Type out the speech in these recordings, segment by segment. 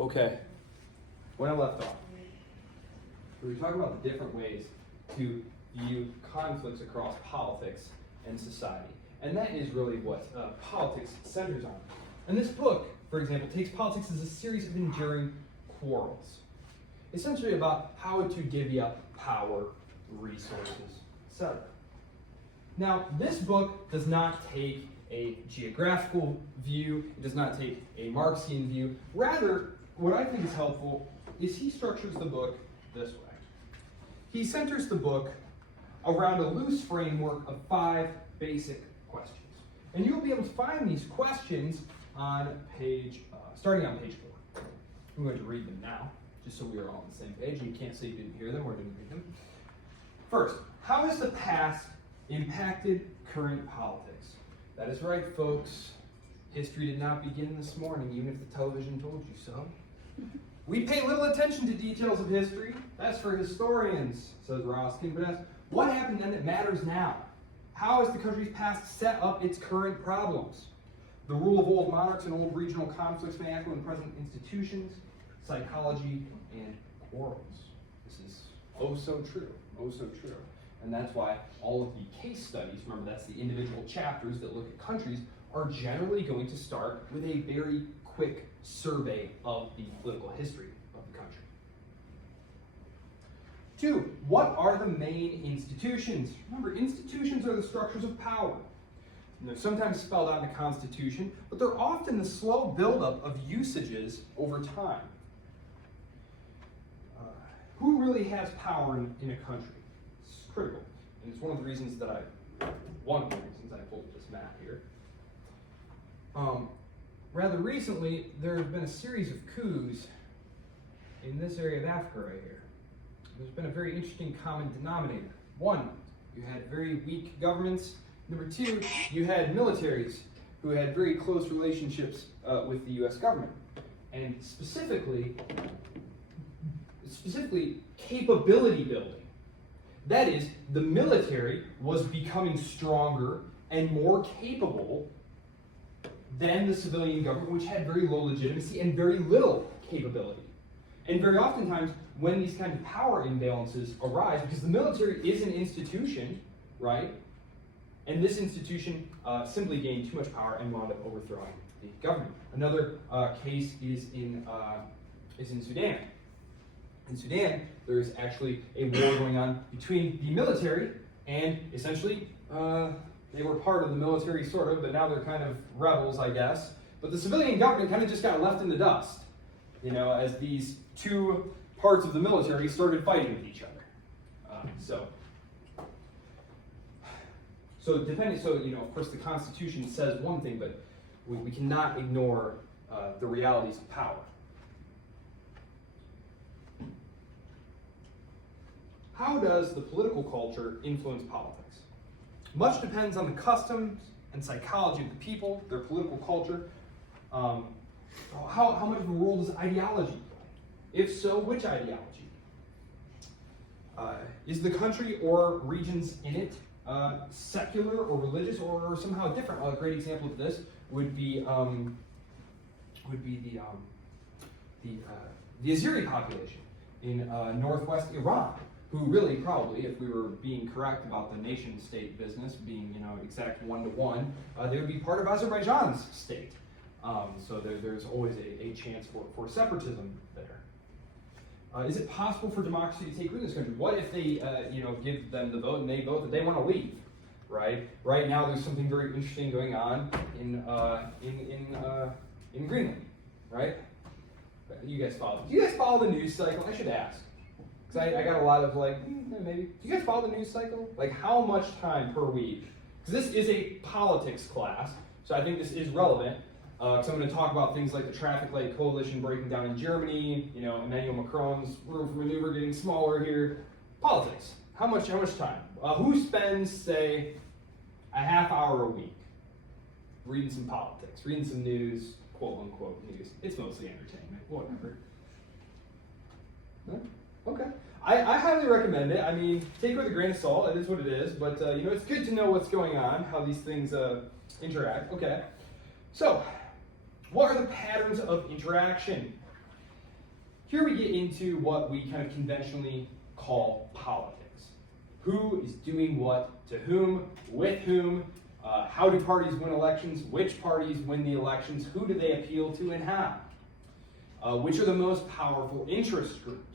Okay, when I left off, we were talking about the different ways to view conflicts across politics and society. And that is really what politics centers on. And this book, for example, takes politics as a series of enduring quarrels, essentially about how to divvy up power, resources, etc. Now, this book does not take a geographical view, it does not take a Marxian view. Rather, what I think is helpful is he structures the book this way. He centers the book around a loose framework of 5 basic questions. And you'll be able to find these questions on starting on page 4. I'm going to read them now, just so we are all on the same page. You can't say you didn't hear them or didn't read them. First, how has the past impacted current politics? That is right, folks. History did not begin this morning, even if the television told you so. We pay little attention to details of history. That's for historians, says Roskin. But ask, what happened then that matters now? How has the country's past set up its current problems? The rule of old monarchs and old regional conflicts may echo in present institutions, psychology, and quarrels. This is oh so true, oh so true. And that's why all of the case studies, remember that's the individual chapters that look at countries, are generally going to start with a very quick survey of the political history of the country. 2, what are the main institutions? Remember, institutions are the structures of power. And they're sometimes spelled out in the Constitution, but they're often the slow buildup of usages over time. Who really has power in a country? It's critical. And it's one of the reasons I pulled this map here. Rather recently, there have been a series of coups in this area of Africa right here. There's been a very interesting common denominator. 1, you had very weak governments. Number 2, you had militaries who had very close relationships with the U.S. government. And specifically capability building. That is, the military was becoming stronger and more capable than the civilian government, which had very low legitimacy and very little capability. And very oftentimes, when these kinds of power imbalances arise, because the military is an institution, right? And this institution simply gained too much power and wound up overthrowing the government. Another case is in Sudan. In Sudan, there is actually a war going on between the military and essentially they were part of the military, sort of, but now they're kind of rebels, I guess. But the civilian government kind of just got left in the dust, you know, as these 2 parts of the military started fighting with each other. So you know, of course, the Constitution says one thing, but we cannot ignore the realities of power. How does the political culture influence politics? Much depends on the customs and psychology of the people, their political culture. How much of a role does ideology play? If so, which ideology? Is the country or regions in it secular or religious or somehow different? A great example of this would be the Azeri population in northwest Iran, who really probably, if we were being correct about the nation-state business being, you know, exact 1-to-1, they would be part of Azerbaijan's state. So there's always a chance for separatism there. Is it possible for democracy to take root in this country? What if they, give them the vote and they vote that they want to leave, right? Right now, there's something very interesting going on in Greenland, right? Do you guys follow the news cycle? I should ask. Because I got a lot of maybe. Do you guys follow the news cycle? Like, how much time per week? Because this is a politics class, so I think this is relevant. Because I'm going to talk about things like the traffic light coalition breaking down in Germany, you know, Emmanuel Macron's room for maneuver getting smaller here. Politics. How much time? Who spends, say, a half hour a week reading some politics, reading some news, quote unquote news? It's mostly entertainment, whatever. Huh? Okay. I highly recommend it. I mean, take it with a grain of salt. It is what it is. But, it's good to know what's going on, how these things interact. Okay. So, what are the patterns of interaction? here we get into what we kind of conventionally call politics. Who is doing what to whom, with whom, how do parties win elections, which parties win the elections, who do they appeal to, and how? Which are the most powerful interest groups?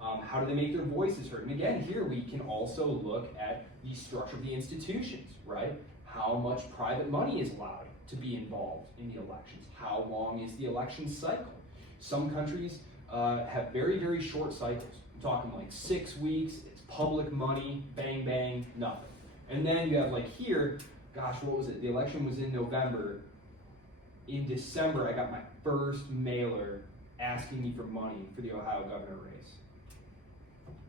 How do they make their voices heard? And again, here we can also look at the structure of the institutions, right? How much private money is allowed to be involved in the elections? How long is the election cycle? Some countries have very, very short cycles. I'm talking like 6 weeks, it's public money, bang, bang, nothing. And then you have like here, gosh, what was it? The election was in November. In December, I got my first mailer asking me for money for the Ohio governor race.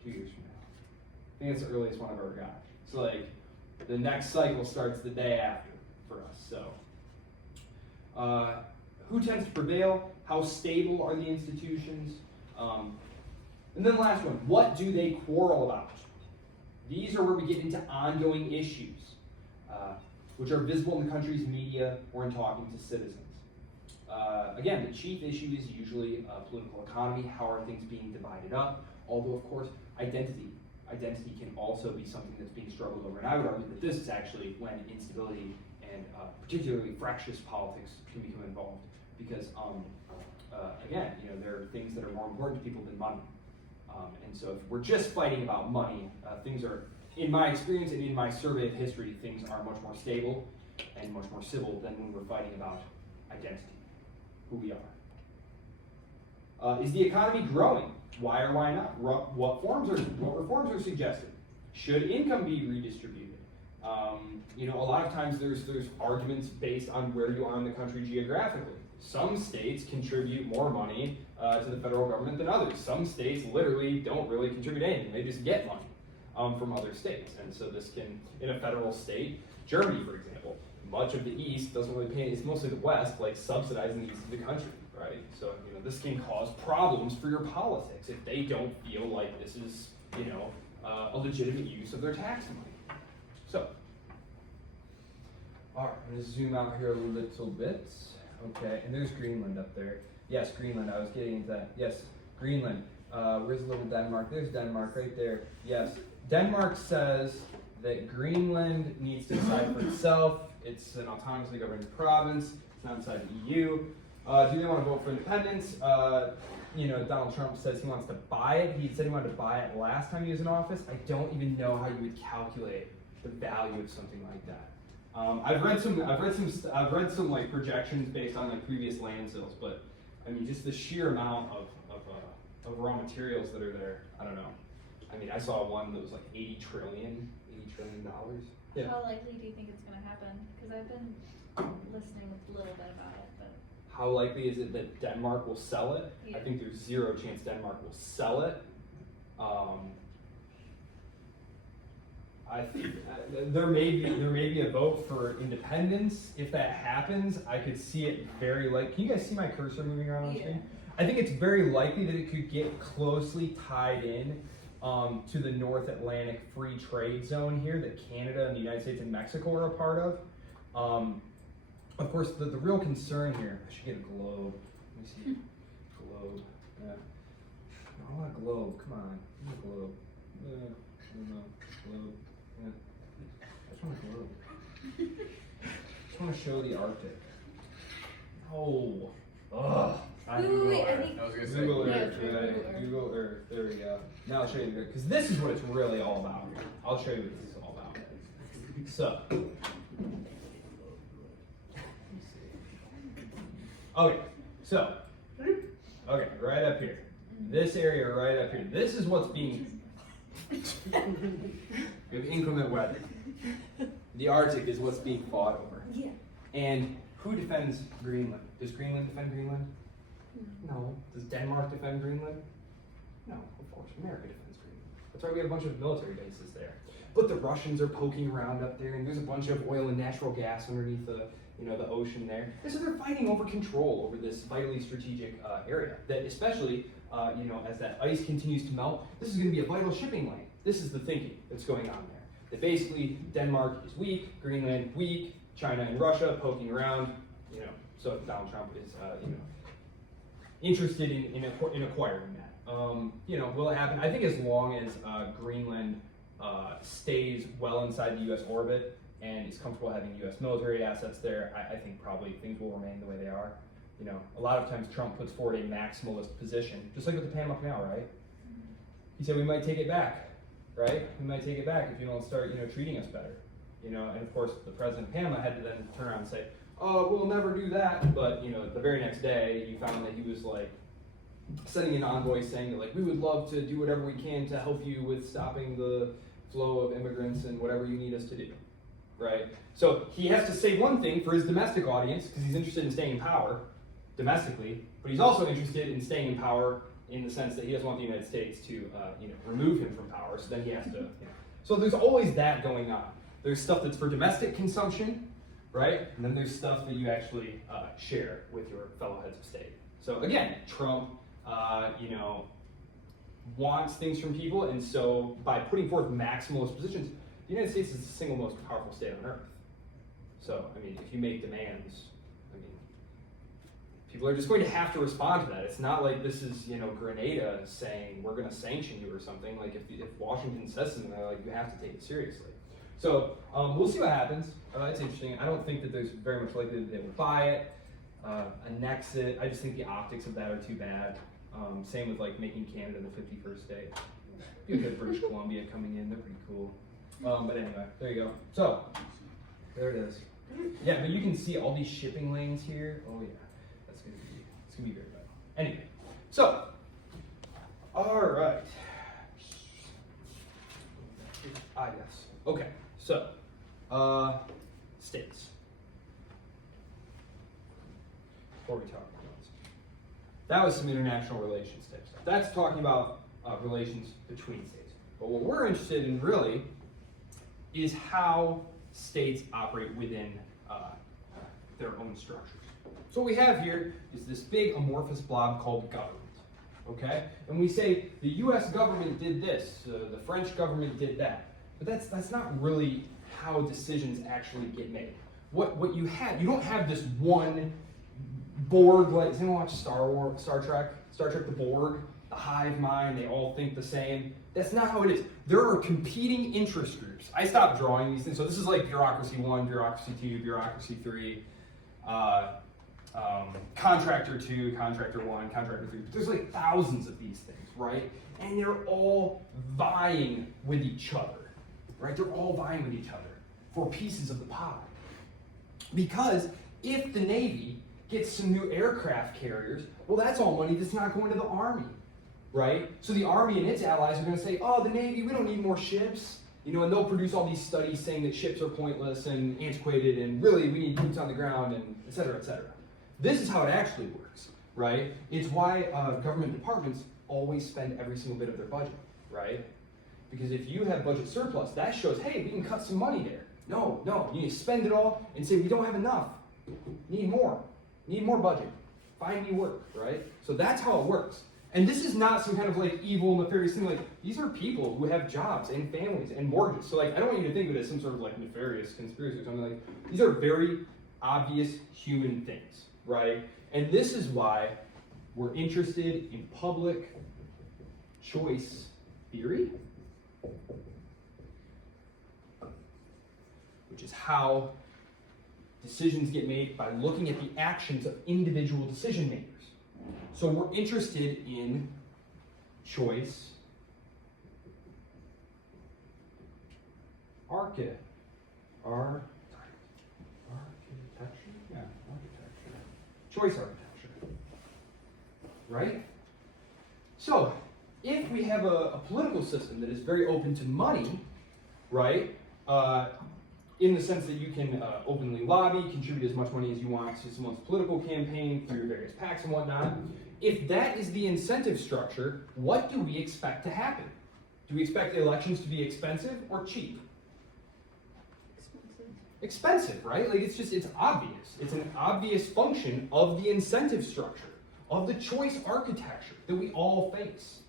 2 years from now. I think that's the earliest one I've ever got. So like, the next cycle starts the day after for us. So, who tends to prevail? How stable are the institutions? And then the last one, what do they quarrel about? These are where we get into ongoing issues, which are visible in the country's media or in talking to citizens. Again, the chief issue is usually political economy. How are things being divided up? Although, of course, identity. Identity can also be something that's being struggled over. And I would argue that this is actually when instability and particularly fractious politics can become involved. Because, again, there are things that are more important to people than money. And so if we're just fighting about money, things are, in my experience and in my survey of history, things are much more stable and much more civil than when we're fighting about identity, who we are. Is the economy growing? Why or why not? What reforms are suggested? Should income be redistributed? A lot of times there's arguments based on where you are in the country geographically. Some states contribute more money to the federal government than others. Some states literally don't really contribute anything. They just get money from other states. And so this can, in a federal state, Germany, for example, much of the East doesn't really pay, it's mostly the West, like subsidizing the East of the country, right? So, this can cause problems for your politics if they don't feel like this is, a legitimate use of their tax money. So, all right, I'm going to zoom out here a little bit. Okay, and there's Greenland up there. Yes, Greenland, I was getting into that. Yes, Greenland. Where's little Denmark? There's Denmark right there. Yes, Denmark says that Greenland needs to decide for itself. It's an autonomously governed province. It's not inside the EU. Do they want to vote for independence? Donald Trump says he wants to buy it. He said he wanted to buy it last time he was in office. I don't even know how you would calculate the value of something like that. I've read some like projections based on like previous land sales, but I mean just the sheer amount of raw materials that are there. I don't know. I mean, I saw one that was like $80 trillion. Yeah. How likely do you think it's going to happen? Because I've been listening a little bit about it, but. How likely is it that Denmark will sell it? Yeah. I think there's zero chance Denmark will sell it. I think there may be a vote for independence. If that happens, I could see it very Can you guys see my cursor moving around on the screen? I think it's very likely that it could get closely tied in to the North Atlantic Free Trade Zone here that Canada and the United States and Mexico are a part of. Of course, the real concern here, I should get a globe. Let me see. Globe. Yeah. I want a globe. Come on. I want a globe. Globe. Yeah. I just want a globe. I just want to show the Arctic. No. Ugh. Wait, I think Google Earth, right? Google Earth. There we go. Now I'll show you because this is what it's really all about. I'll show you what this is all about. So. Okay, right up here. This area right up here. This is what's being. We have inclement weather. The Arctic is what's being fought over. Yeah. And who defends Greenland? Does Greenland defend Greenland? No. Does Denmark defend Greenland? No, of course. America defends Greenland. That's why we have a bunch of military bases there. But the Russians are poking around up there, and there's a bunch of oil and natural gas underneath the ocean there. And so they're fighting over control over this vitally strategic area that especially, as that ice continues to melt, this is going to be a vital shipping lane. This is the thinking that's going on there. That basically Denmark is weak, Greenland weak, China and Russia poking around, so Donald Trump is, interested in acquiring that. Will it happen? I think as long as Greenland stays well inside the U.S. orbit and is comfortable having U.S. military assets there, I think probably things will remain the way they are. A lot of times Trump puts forward a maximalist position, just like with the Panama Canal, right? He said we might take it back, right? We might take it back if you don't start, treating us better. And of course the president of Panama had to then turn around and say, oh, we'll never do that. But, the very next day you found that he was like sending an envoy saying that like, we would love to do whatever we can to help you with stopping the flow of immigrants and whatever you need us to do, right? So he has to say one thing for his domestic audience because he's interested in staying in power domestically, but he's also interested in staying in power in the sense that he doesn't want the United States to, remove him from power. So then he has to, So there's always that going on. There's stuff that's for domestic consumption, right? And then there's stuff that you actually share with your fellow heads of state. So again, Trump, wants things from people, and so by putting forth maximalist positions, the United States is the single most powerful state on earth. So, if you make demands, people are just going to have to respond to that. It's not like this is, Grenada saying we're going to sanction you or something. Like if Washington says something, they're like, you have to take it seriously. So we'll see what happens. It's interesting. I don't think that there's very much likelihood that they will buy it, annex it. I just think the optics of that are too bad. Same with like making Canada the 51st state. You have British Columbia coming in. They're pretty cool. But anyway, there you go. So there it is. Yeah, but you can see all these shipping lanes here. Oh yeah. It's gonna be very bad. Anyway, so, all right. Yes. Okay. So, states. Before we talk about this, that was some international relations type stuff. That's talking about relations between states. But what we're interested in really is how states operate within their own structures. So what we have here is this big amorphous blob called government, okay? And we say the US government did this, the French government did that. But that's not really how decisions actually get made. What you don't have this one Borg, like, does anyone watch Star Trek, the Borg, the hive mind, they all think the same. That's not how it is. There are competing interest groups. I stopped drawing these things, so this is like bureaucracy 1, bureaucracy 2, bureaucracy 3, contractor 2, contractor 1, contractor 3. There's like thousands of these things, right? And they're all vying with each other, right? They're all vying with each other for pieces of the pie. Because if the Navy gets some new aircraft carriers, well, that's all money that's not going to the Army, right? So the Army and its allies are going to say, oh, the Navy, we don't need more ships. And they'll produce all these studies saying that ships are pointless and antiquated and really we need boots on the ground and et cetera, et cetera. This is how it actually works, right? It's why government departments always spend every single bit of their budget, right? Because if you have budget surplus, that shows, hey, we can cut some money there. No, you need to spend it all and say, we don't have enough. Need more budget. Find me work, right? So that's how it works. And this is not some kind of like evil, nefarious thing. Like, these are people who have jobs and families and mortgages. So like, I don't want you to think of it as some sort of like nefarious conspiracy or something. Like, these are very obvious human things, right? And this is why we're interested in public choice theory, which is how decisions get made by looking at the actions of individual decision makers. So we're interested in choice architecture. Choice architecture. Right? So if we have a political system that is very open to money, right? In the sense that you can openly lobby, contribute as much money as you want to someone's political campaign through various PACs and whatnot. If that is the incentive structure, what do we expect to happen? Do we expect elections to be expensive or cheap? Expensive, right? Like it's obvious. It's an obvious function of the incentive structure, of the choice architecture that we all face,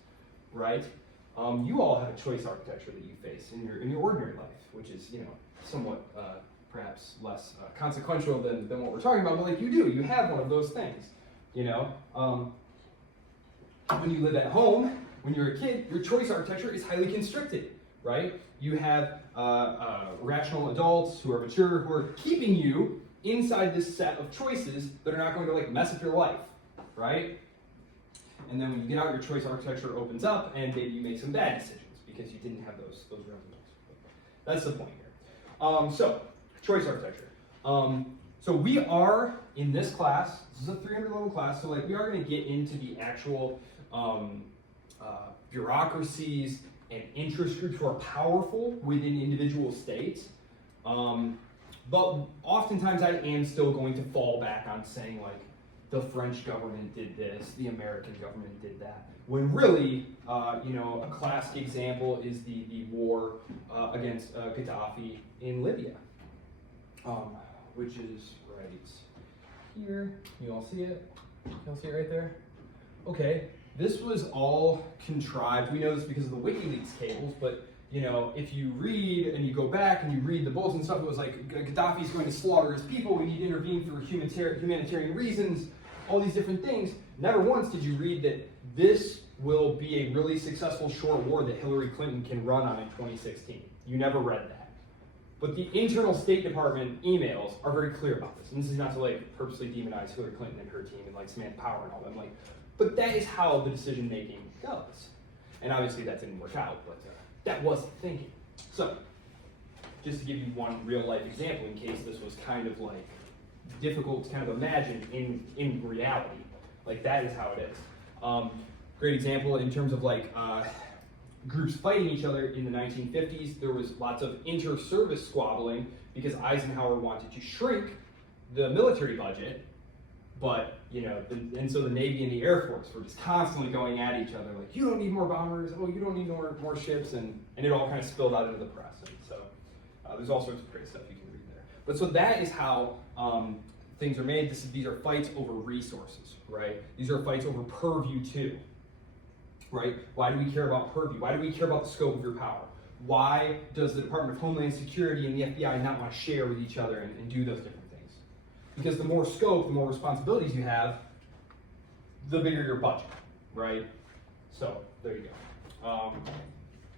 right? You all have a choice architecture that you face in your ordinary life, which is, somewhat perhaps less consequential than what we're talking about, but like you have one of those things, When you live at home, when you're a kid, your choice architecture is highly constricted, right? You have rational adults who are mature, who are keeping you inside this set of choices that are not going to like mess up your life, right? And then when you get out, your choice architecture opens up, and maybe you make some bad decisions because you didn't have those realms. That's the point here. So, choice architecture. So we are in this class. This is a 300 level class. So like we are going to get into the actual bureaucracies and interest groups who are powerful within individual states. But oftentimes I am still going to fall back on saying like the French government did this, the American government did that. When really, a classic example is the war against Gaddafi in Libya, which is right here. You all see it? You all see it right there? Okay, this was all contrived. We know this because of the WikiLeaks cables, but if you read and you go back and you read the bulletin stuff, it was like Gaddafi's going to slaughter his people. We need to intervene for humanitarian reasons. All these different things. Never once did you read that this will be a really successful short war that Hillary Clinton can run on in 2016. You never read that. But the internal State Department emails are very clear about this. And this is not to like purposely demonize Hillary Clinton and her team and like Samantha Power and all them. But that is how the decision making goes. And obviously that didn't work out, but that was the thinking. So, just to give you one real life example in case this was kind of like difficult to kind of imagine in reality. Like that is how it is. Great example in terms of like groups fighting each other in the 1950s. There was lots of inter-service squabbling because Eisenhower wanted to shrink the military budget, but and so the Navy and the Air Force were just constantly going at each other like, you don't need more bombers, oh, you don't need more ships, and it all kind of spilled out into the press. And so there's all sorts of great stuff you can read there. But so that is how things are made. These are fights over resources, right? These are fights over purview too, right? Why do we care about purview? Why do we care about the scope of your power? Why does the Department of Homeland Security and the FBI not want to share with each other and do those different things? Because the more scope, the more responsibilities you have, the bigger your budget, right? So there you go.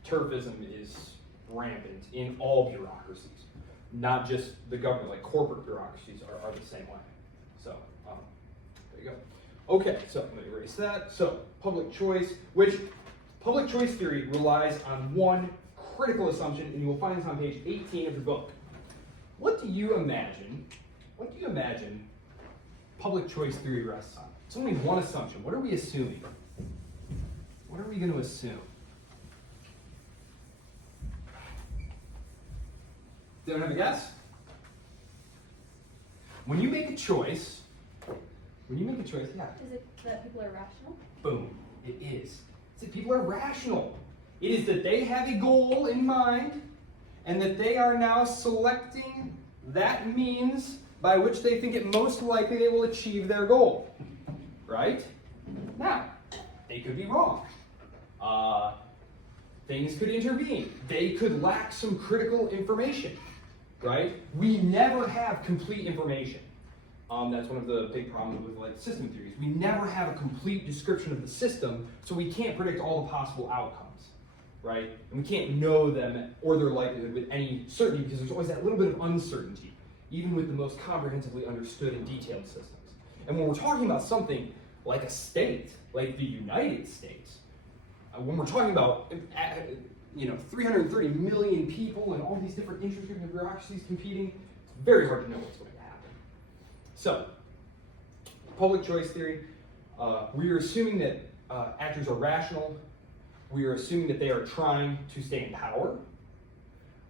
Turfism is rampant in all bureaucracies. Not just the government, like corporate bureaucracies are the same way. So, there you go. Okay, so let me erase that. So, public choice theory relies on one critical assumption, and you will find this on page 18 of your book. What do you imagine public choice theory rests on? It's only one assumption. What are we assuming? What are we going to assume? Don't have a guess? When you make a choice, yeah. Is it that people are rational? Boom. It is. It's that people are rational. It is that they have a goal in mind and that they are now selecting that means by which they think it most likely they will achieve their goal. Right? Now, they could be wrong. Things could intervene. They could lack some critical information. Right? We never have complete information. That's one of the big problems with like system theories. We never have a complete description of the system, so we can't predict all the possible outcomes, right? And we can't know them or their likelihood with any certainty because there's always that little bit of uncertainty, even with the most comprehensively understood and detailed systems. And when we're talking about something like a state, like the United States, when we're talking about 330 million people and all these different interest groups and bureaucracies competing, it's very hard to know what's going to happen. So, public choice theory, we are assuming that actors are rational. We are assuming that they are trying to stay in power.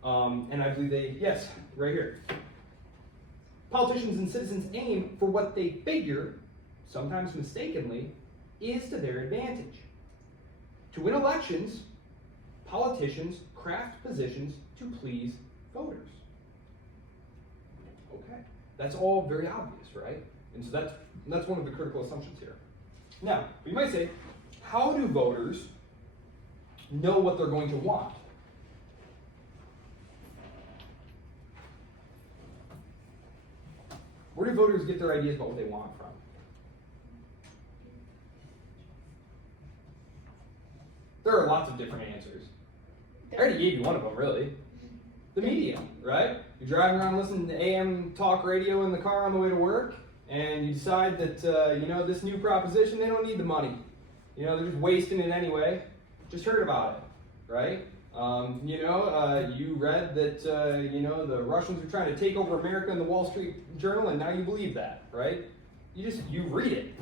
And I believe yes, right here. Politicians and citizens aim for what they figure, sometimes mistakenly, is to their advantage. To win elections, politicians craft positions to please voters. Okay, that's all very obvious, right? And so that's one of the critical assumptions here. Now, you might say, how do voters know what they're going to want? Where do voters get their ideas about what they want from? There are lots of different answers. I already gave you one of them, really. The media, right? You're driving around listening to AM talk radio in the car on the way to work, and you decide that, this new proposition, they don't need the money. They're just wasting it anyway. Just heard about it, right? You read that, the Russians are trying to take over America in the Wall Street Journal, and now you believe that, right? You read it.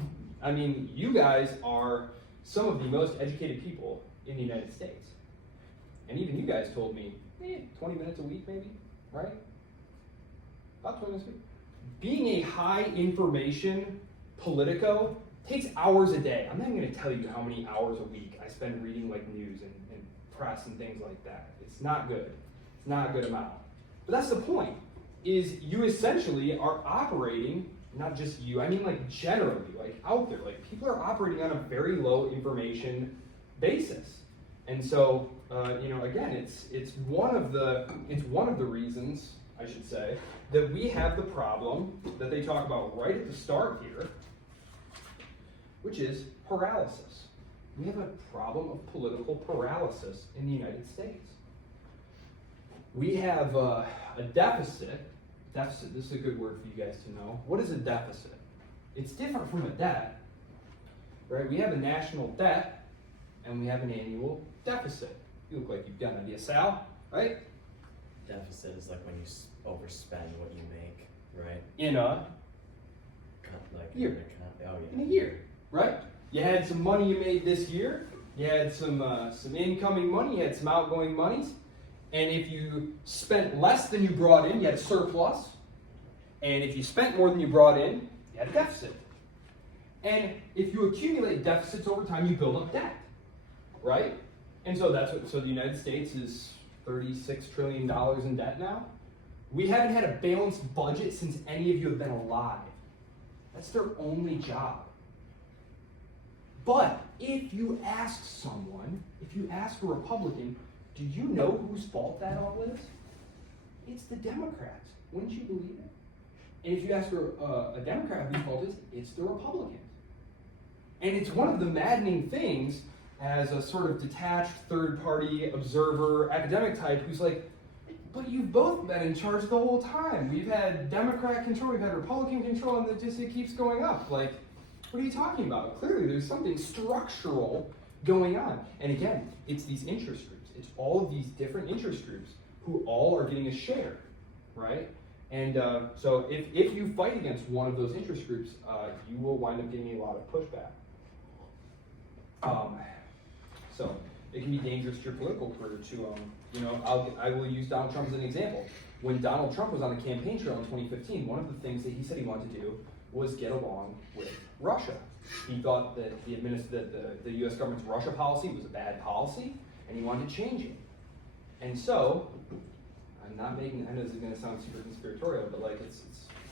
I mean, you guys are some of the most educated people in the United States. And even you guys told me, 20 minutes a week maybe, right? About 20 minutes a week. Being a high information politico takes hours a day. I'm not even going to tell you how many hours a week I spend reading like news and press and things like that. It's not good. It's not a good amount. But that's the point, is you essentially are operating, not just you, I mean like generally, like out there, like people are operating on a very low information basis. And so, again, it's one of the reasons, I should say, that we have the problem that they talk about right at the start here, which is paralysis. We have a problem of political paralysis in the United States. We have a deficit. Deficit, this is a good word for you guys to know. What is a deficit? It's different from a debt, right? We have a national debt, and we have an annual deficit. You look like you've got an idea, Sal, right? Deficit is like when you overspend what you make, right? In a year. In a year, right? You had some money you made this year. You had some incoming money. You had some outgoing monies. And if you spent less than you brought in, you had a surplus. And if you spent more than you brought in, you had a deficit. And if you accumulate deficits over time, you build up debt, right? And so so the United States is $36 trillion in debt now. We haven't had a balanced budget since any of you have been alive. That's their only job. But if you ask someone, if you ask a Republican, do you know whose fault that all is? It's the Democrats. Wouldn't you believe it? And if you ask a Democrat whose fault it is, it's the Republicans. And it's one of the maddening things as a sort of detached third-party observer, academic type who's like, but you've both been in charge the whole time. We've had Democrat control, we've had Republican control, and it keeps going up. Like, what are you talking about? Clearly, there's something structural going on. And again, it's these interest groups. It's all of these different interest groups who all are getting a share, right? And so if you fight against one of those interest groups, you will wind up getting a lot of pushback. So it can be dangerous to your political career to, I will use Donald Trump as an example. When Donald Trump was on the campaign trail in 2015, one of the things that he said he wanted to do was get along with Russia. He thought that the U.S. government's Russia policy was a bad policy, and he wanted to change it. And so, I'm not making, I know this is going to sound super conspiratorial, but like it's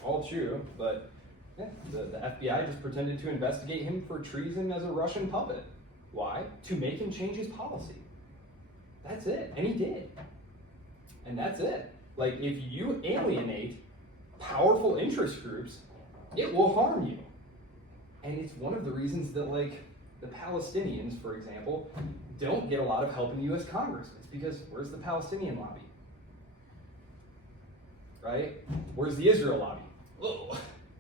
all true, but yeah, the FBI just pretended to investigate him for treason as a Russian puppet. Why? To make him change his policy. That's it. And he did. And that's it. Like, if you alienate powerful interest groups, it will harm you. And it's one of the reasons that, like, the Palestinians, for example, don't get a lot of help in the U.S. Congress. It's because where's the Palestinian lobby? Right? Where's the Israel lobby? Ugh.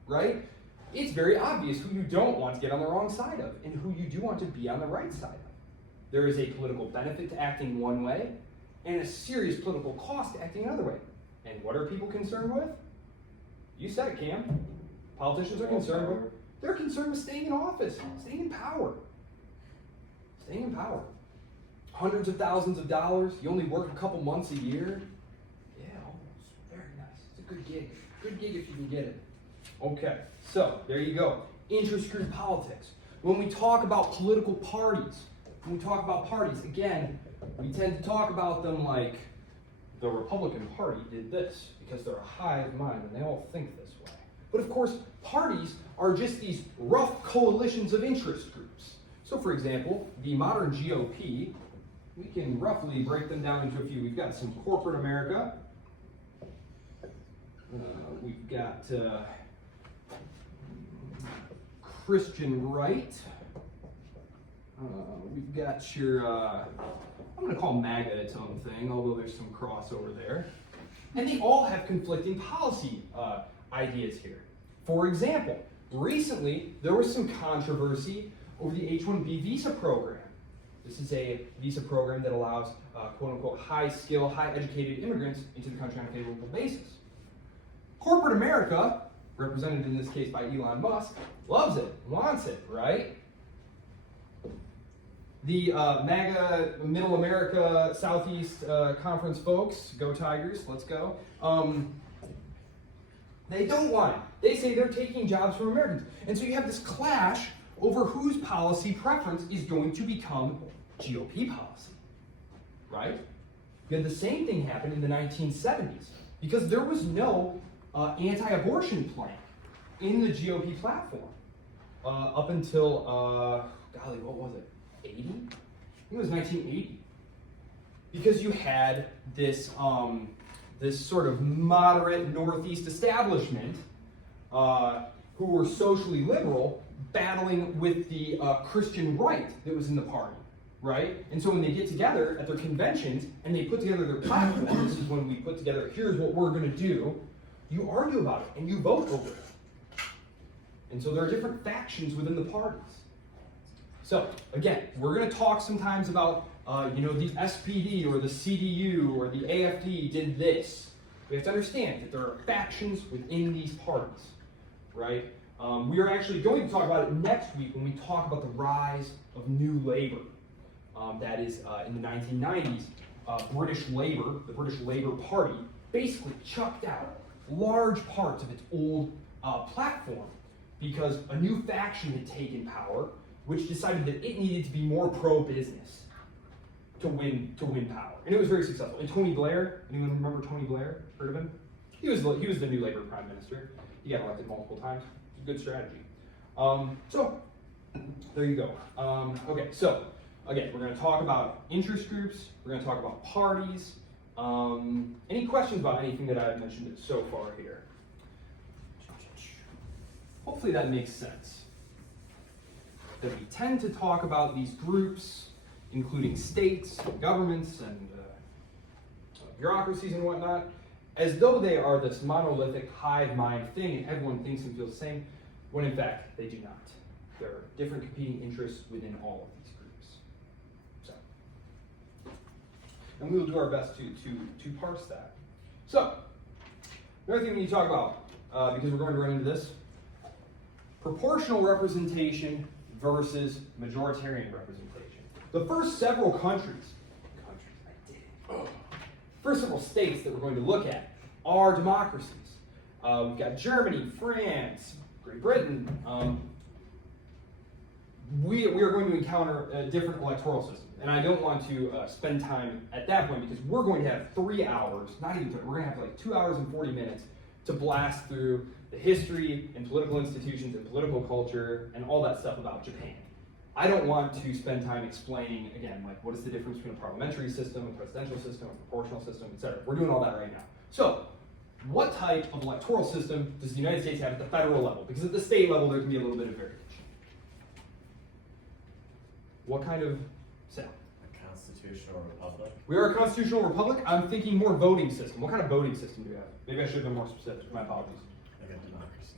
Right? It's very obvious who you don't want to get on the wrong side of and who you do want to be on the right side of. There is a political benefit to acting one way and a serious political cost to acting another way. And what are people concerned with? You said it, Cam. Politicians are concerned with, they're concerned with staying in office, staying in power. Staying in power. Hundreds of thousands of dollars, you only work a couple months a year. Yeah, almost. Very nice. It's a good gig. Good gig if you can get it. Okay, so there you go. Interest group politics. When we talk about political parties, again, we tend to talk about them like the Republican Party did this because they're a hive mind and they all think this way. But of course, parties are just these rough coalitions of interest groups. So for example, the modern GOP, we can roughly break them down into a few. We've got some corporate America. We've got Christian right. We've got your, I'm going to call MAGA its own thing, although there's some crossover there. And they all have conflicting policy ideas here. For example, recently there was some controversy over the H-1B visa program. This is a visa program that allows quote-unquote high-skill, high-educated immigrants into the country on a favorable basis. Corporate America, represented in this case by Elon Musk, loves it, wants it, right? The MAGA, Middle America, Southeast Conference folks, go Tigers, let's go. They don't want it. They say they're taking jobs from Americans. And so you have this clash over whose policy preference is going to become GOP policy, right? You had the same thing happen in the 1970s because there was no anti-abortion plan in the GOP platform up until, golly, what was it, 80? I think it was 1980. Because you had this, this sort of moderate Northeast establishment who were socially liberal battling with the Christian right that was in the party, right? And so when they get together at their conventions and they put together their platform, this is when we put together, here's what we're going to do, you argue about it and you vote over it. And so there are different factions within the parties. So again, we're going to talk sometimes about, the SPD or the CDU or the AFD did this. We have to understand that there are factions within these parties, right? We are actually going to talk about it next week when we talk about the rise of New Labour. That is in the 1990s, British Labour, the British Labour Party, basically chucked out large parts of its old platform because a new faction had taken power, which decided that it needed to be more pro-business to win power, and it was very successful. And Tony Blair, anyone remember Tony Blair? Heard of him? He was the New Labour Prime Minister. He got elected multiple times. It was a good strategy. So there you go. Okay, so again, we're going to talk about interest groups. We're going to talk about parties. Any questions about anything that I've mentioned so far here? Hopefully that makes sense. That we tend to talk about these groups, including states, governments, and bureaucracies and whatnot, as though they are this monolithic hive mind thing and everyone thinks and feels the same, when in fact they do not. There are different competing interests within all of these groups. So, and we will do our best to parse that. So, another thing we need to talk about, because we're going to run into this, proportional representation versus majoritarian representation. The first several first several states that we're going to look at are democracies. We've got Germany, France, Great Britain. We are going to encounter a different electoral system. And I don't want to spend time at that point because we're going to have 3 hours, not even 3, we're going to have like 2 hours and 40 minutes to blast through the history and political institutions and political culture and all that stuff about Japan. I don't want to spend time explaining, again, like what is the difference between a parliamentary system, a presidential system, a proportional system, etc. We're doing all that right now. So, what type of electoral system does the United States have at the federal level? Because at the state level, there can be a little bit of variation. What kind of sound? A constitutional republic? We are a constitutional republic. I'm thinking more voting system. What kind of voting system do we have? Maybe I should have been more specific. My apologies. Like a democracy.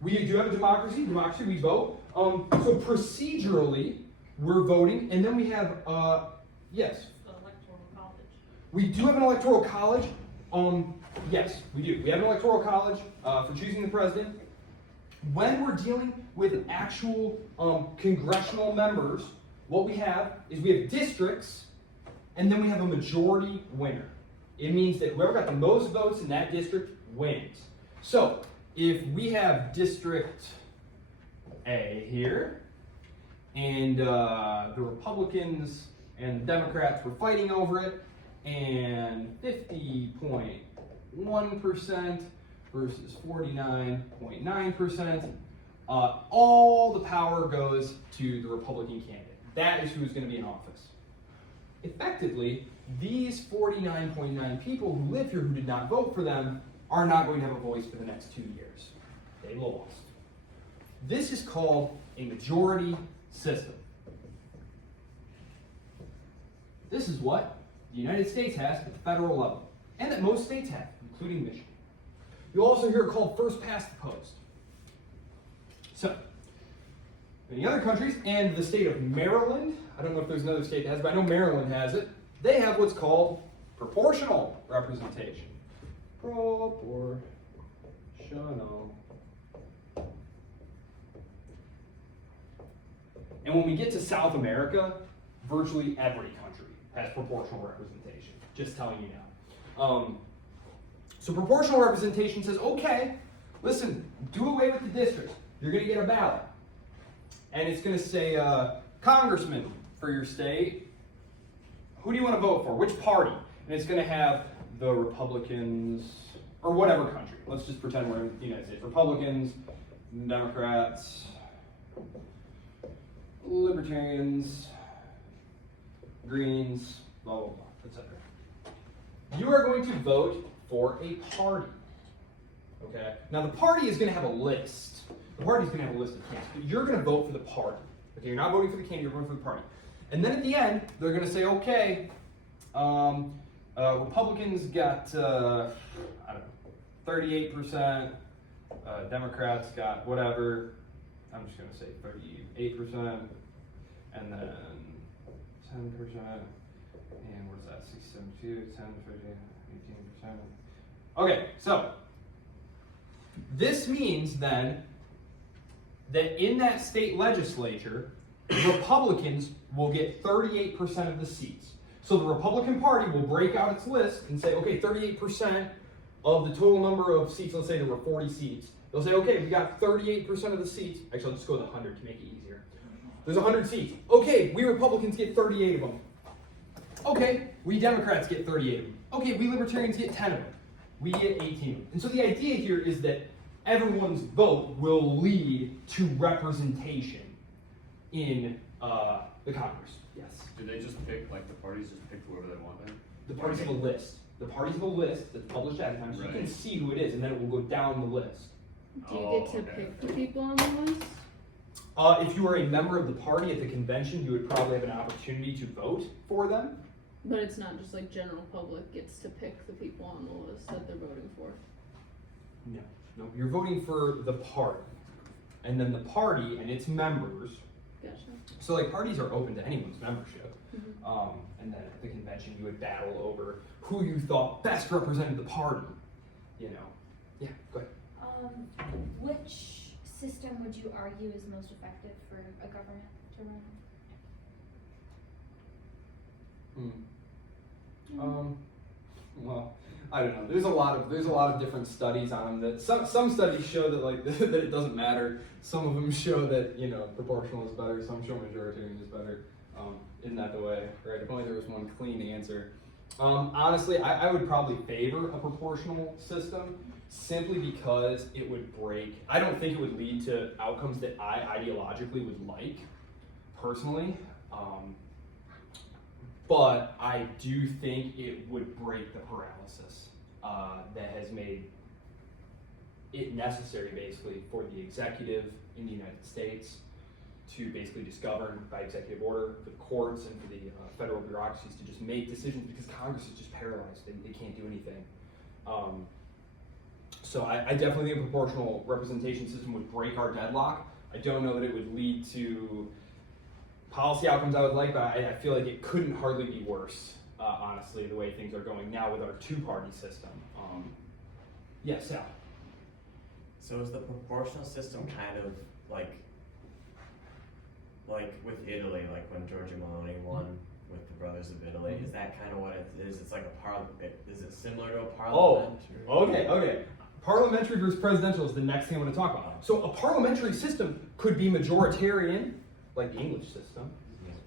We do have a democracy. Democracy, we vote. So procedurally, we're voting, and then we have, yes? The electoral college. We do have an electoral college. Yes, we do. We have an electoral college for choosing the president. When we're dealing with actual congressional members, what we have is we have districts, and then we have a majority winner. It means that whoever got the most votes in that district wins. So, if we have District A here, and the Republicans and the Democrats were fighting over it, and 50.1% versus 49.9%, all the power goes to the Republican candidate. That is who's going to be in office. Effectively, these 49.9 people who live here who did not vote for them are not going to have a voice for the next 2 years. They lost. This is called a majority system. this is what the United States has at the federal level, and that most states have, including Michigan. You'll also hear it called first past the post. So, many other countries, and the state of Maryland, I don't know if there's another state that has, but I know Maryland has it, they have what's called proportional representation. Proportional. And when we get to South America, virtually every country has proportional representation. Just telling you now. So proportional representation says, okay, listen, do away with the districts. You're going to get a ballot. And it's going to say, congressman for your state, who do you want to vote for? Which party? And it's going to have the Republicans, or whatever country. Let's just pretend we're in the United States. Republicans, Democrats, Libertarians, Greens, blah, blah, blah, etc. You are going to vote for a party. Okay? Now, the party is going to have a list. The party is going to have a list of candidates, but you're going to vote for the party. Okay? You're not voting for the candidate, you're voting for the party. And then at the end, they're going to say, okay, Republicans got, I don't know, 38%, Democrats got whatever, I'm just going to say 38%, and then 10%, and what is that, 6, 7, 2, 10, 13, 18%. Okay, so this means then that in that state legislature, Republicans will get 38% of the seats. So the Republican Party will break out its list and say, okay, 38% of the total number of seats, let's say there were 40 seats. They'll say, okay, we got 38% of the seats. Actually, I'll just go with 100 to make it easier. There's 100 seats. Okay, we Republicans get 38 of them. Okay, we Democrats get 38 of them. Okay, we Libertarians get 10 of them. We get 18 of them. And so the idea here is that everyone's vote will lead to representation in the Congress. Yes. Do they just pick, like the parties just pick whoever they want then? The parties have a list. The parties have a list that's published ahead of time, so you can see who it is, and then it will go down the list. Do you get to pick the people on the list? If you are a member of the party at the convention, you would probably have an opportunity to vote for them. But it's not just like general public gets to pick the people on the list that they're voting for. No, you're voting for the party, and then the party and its members. Gotcha. So like parties are open to anyone's membership, Mm-hmm. and then at the convention you would battle over who you thought best represented the party. You know. Yeah. Go ahead. Which system would you argue is most effective for a government to run? Well, I don't know. There's a lot of different studies on them. That some studies show that like that it doesn't matter. Some of them show that proportional is better. Some show majoritarian is better. Isn't that the way? Right? If only there was one clean answer. Honestly, I would probably favor a proportional system simply because it would break. I don't think it would lead to outcomes that I ideologically would like, personally. But I do think it would break the paralysis that has made it necessary, basically, for the executive in the United States to basically just govern by executive order, for the courts and for the federal bureaucracies to just make decisions because Congress is just paralyzed. They can't do anything. So I definitely think a proportional representation system would break our deadlock. I don't know that it would lead to policy outcomes I would like, but I feel like it couldn't hardly be worse, honestly, the way things are going now with our two-party system. Yes, Sal. So is the proportional system kind of like with Italy, like when Giorgio Maloney won with the Brothers of Italy? Is that kind of what it is? It's like a parliament. Is it similar to a parliament? Okay. Parliamentary versus presidential is the next thing I want to talk about. So a parliamentary system could be majoritarian, like the English system,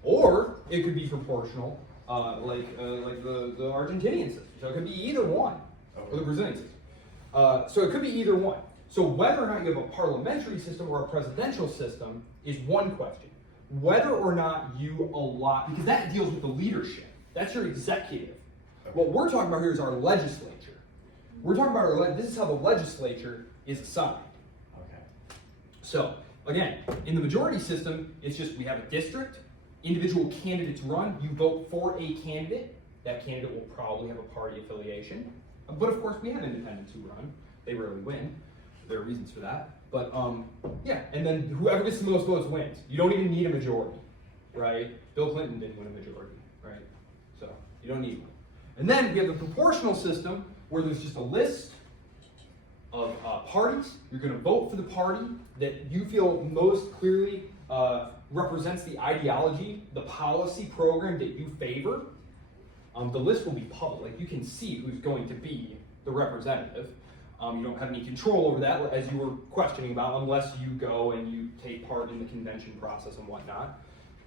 or it could be proportional, like the Argentinian system. So it could be either one, or the Brazilian system. So it could be either one. So whether or not you have a parliamentary system or a presidential system is one question. Whether or not you allot, because that deals with the leadership. That's your executive. What we're talking about here is our legislature. We're talking about this is how the legislature is assigned. Okay. So again, in the majority system, it's just we have a district, individual candidates run, you vote for a candidate. That candidate will probably have a party affiliation. But of course, we have independents who run. They rarely win. There are reasons for that. But yeah, and then whoever gets the most votes wins. You don't even need a majority, right? Bill Clinton didn't win a majority, right? So you don't need one. And then we have the proportional system where there's just a list of parties. You're going to vote for the party that you feel most clearly represents the ideology, the policy program that you favor. The list will be public. Like, you can see who's going to be the representative. You don't have any control over that, as you were questioning about, unless you go and you take part in the convention process and whatnot.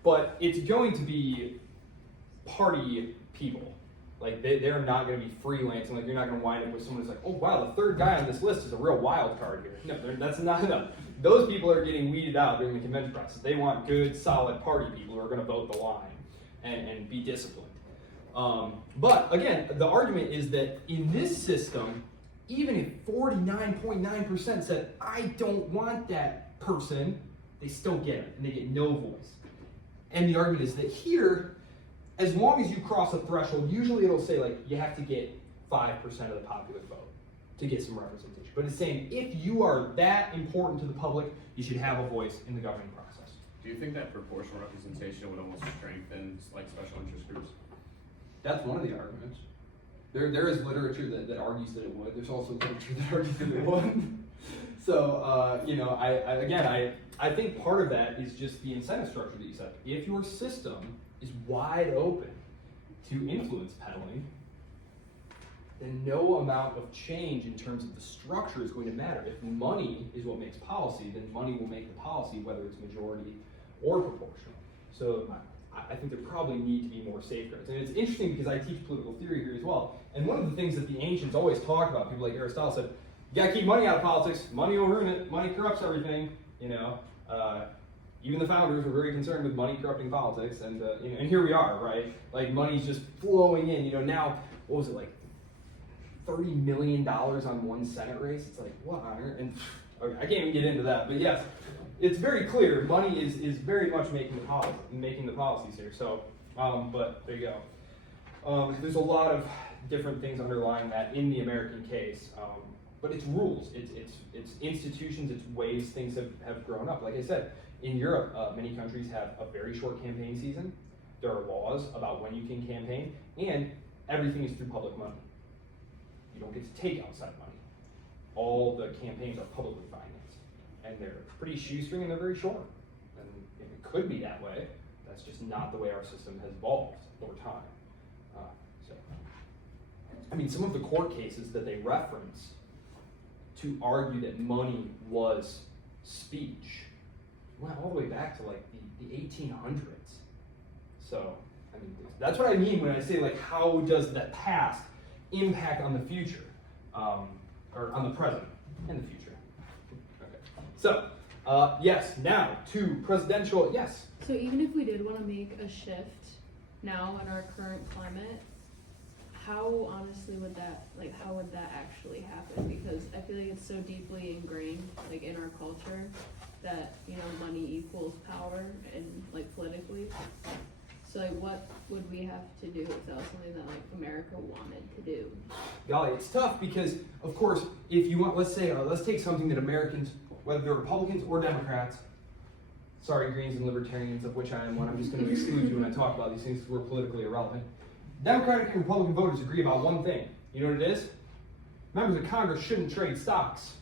But it's going to be party people. Like, they're not going to be freelancing. Like, you're not going to wind up with someone who's like, oh wow, the third guy on this list is a real wild card here. No, that's not enough. Those people are getting weeded out during the convention process. They want good, solid party people who are going to vote the line and be disciplined. But again, the argument is that in this system, even if 49.9% said, I don't want that person, they still get it, and they get no voice. And the argument is that here, as long as you cross a threshold, usually it'll say, like, you have to get 5% of the popular vote to get some representation. But it's saying, if you are that important to the public, you should have a voice in the governing process. Do you think that proportional representation would almost strengthen like special interest groups? That's one of the arguments. There is literature that argues that it would. There's also literature that argues that it wouldn't. So, you know, I think part of that is just the incentive structure that you said. If your system is wide open to influence peddling, then no amount of change in terms of the structure is going to matter. If money is what makes policy, then money will make the policy, whether it's majority or proportional. So I think there probably need to be more safeguards. And it's interesting because I teach political theory here as well. And one of the things that the ancients always talked about, people like Aristotle said, you gotta keep money out of politics. Money will ruin it. Money corrupts everything. You know, even the founders were very concerned with money corrupting politics. And you know, and here we are, right? Like, money's just flowing in. You know, now, what was it, like $30 million on one Senate race? It's like, what on earth? And okay, I can't even get into that. But yes, it's very clear. Money is very much making the policies here. So, but there you go. There's a lot of different things underlying that in the American case. But it's rules, it's institutions, it's ways things have grown up. Like I said, in Europe, many countries have a very short campaign season. There are laws about when you can campaign, and everything is through public money. You don't get to take outside money. All the campaigns are publicly financed, and they're pretty shoestring and they're very short. And it could be that way. That's just not the way our system has evolved over time. I mean, some of the court cases that they reference to argue that money was speech went all the way back to like the 1800s. So, I mean, that's what I mean when I say, like, how does the past impact on the future, or on the present and the future? Okay. So, yes, now to presidential, yes. So even if we did want to make a shift now in our current climate, how honestly would that, like, how would that actually happen? Because I feel like it's so deeply ingrained, like, in our culture that, you know, money equals power and, like, politically. So, like, what would we have to do if that was something that, like, America wanted to do? Golly, it's tough because, of course, if you want, let's say, let's take something that Americans, whether they're Republicans or Democrats, sorry, Greens and Libertarians, of which I am one, I'm just going to exclude you when I talk about these things because we're politically irrelevant. Democratic and Republican voters agree about one thing. You know what it is? Members of Congress shouldn't trade stocks.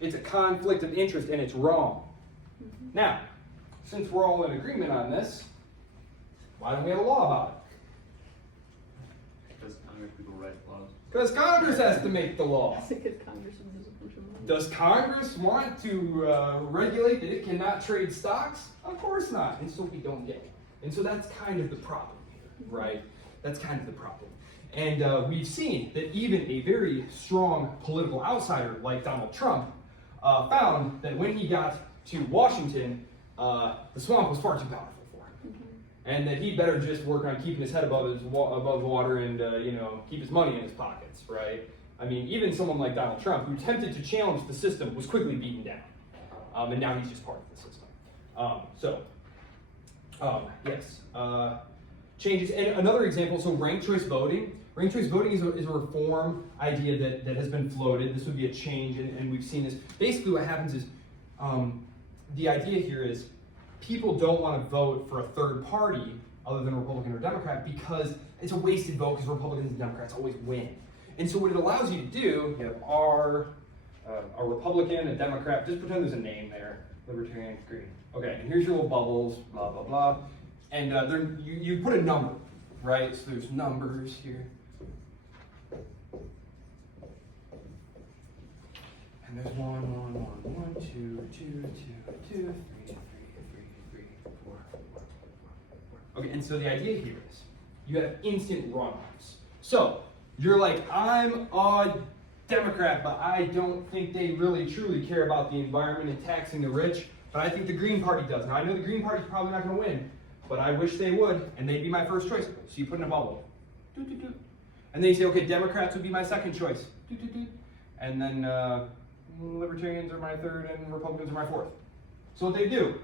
It's a conflict of interest and it's wrong. Mm-hmm. Now, since we're all in agreement on this, why don't we have a law about it? Because Congress people write laws. Because Congress has to make the law. Because Congress is a bunch of money. Does Congress want to regulate that it cannot trade stocks? Of course not. And so we don't get it. And so that's kind of the problem here, right? That's kind of the problem. And we've seen that even a very strong political outsider like Donald Trump found that when he got to Washington, the swamp was far too powerful for him. Mm-hmm. And that he'd better just work on keeping his head above water and keep his money in his pockets, right? I mean, even someone like Donald Trump, who attempted to challenge the system, was quickly beaten down. And now he's just part of the system. So Yes. Changes. And another example, so ranked choice voting. Ranked choice voting is a reform idea that has been floated. This would be a change, and we've seen this. Basically what happens is, the idea here is people don't want to vote for a third party other than Republican or Democrat because it's a wasted vote because Republicans and Democrats always win. And so what it allows you to do, you have a Republican, a Democrat, just pretend there's a name there, Libertarian, Green. Okay, and here's your little bubbles, blah, blah, blah. And you put a number, right? So there's numbers here. And there's 1, 1, 1, 1, 2, 2, 2, 2, 3, 3, 3, 4, 4, 4, 4. Okay, and so the idea here is you have instant runoffs. So you're like, I'm a Democrat, but I don't think they really truly care about the environment and taxing the rich, but I think the Green Party does. Now I know the Green Party's probably not going to win, but I wish they would, and they'd be my first choice. So you put in a bubble. Doo, doo, doo. And then you say, okay, Democrats would be my second choice. Doo, doo, doo. And then Libertarians are my third, and Republicans are my fourth. So what they do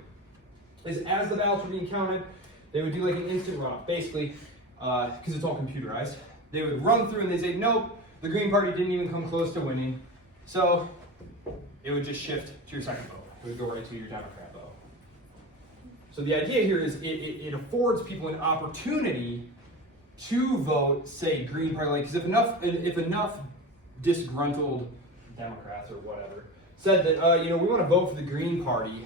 is, as the ballots were being counted, they would do like an instant runoff, basically, because it's all computerized. They would run through and they say, nope, the Green Party didn't even come close to winning. So it would just shift to your second vote. It would go right to your Democrat vote. So the idea here is it affords people an opportunity to vote, say, Green Party, because if enough disgruntled Democrats or whatever said that we want to vote for the Green Party,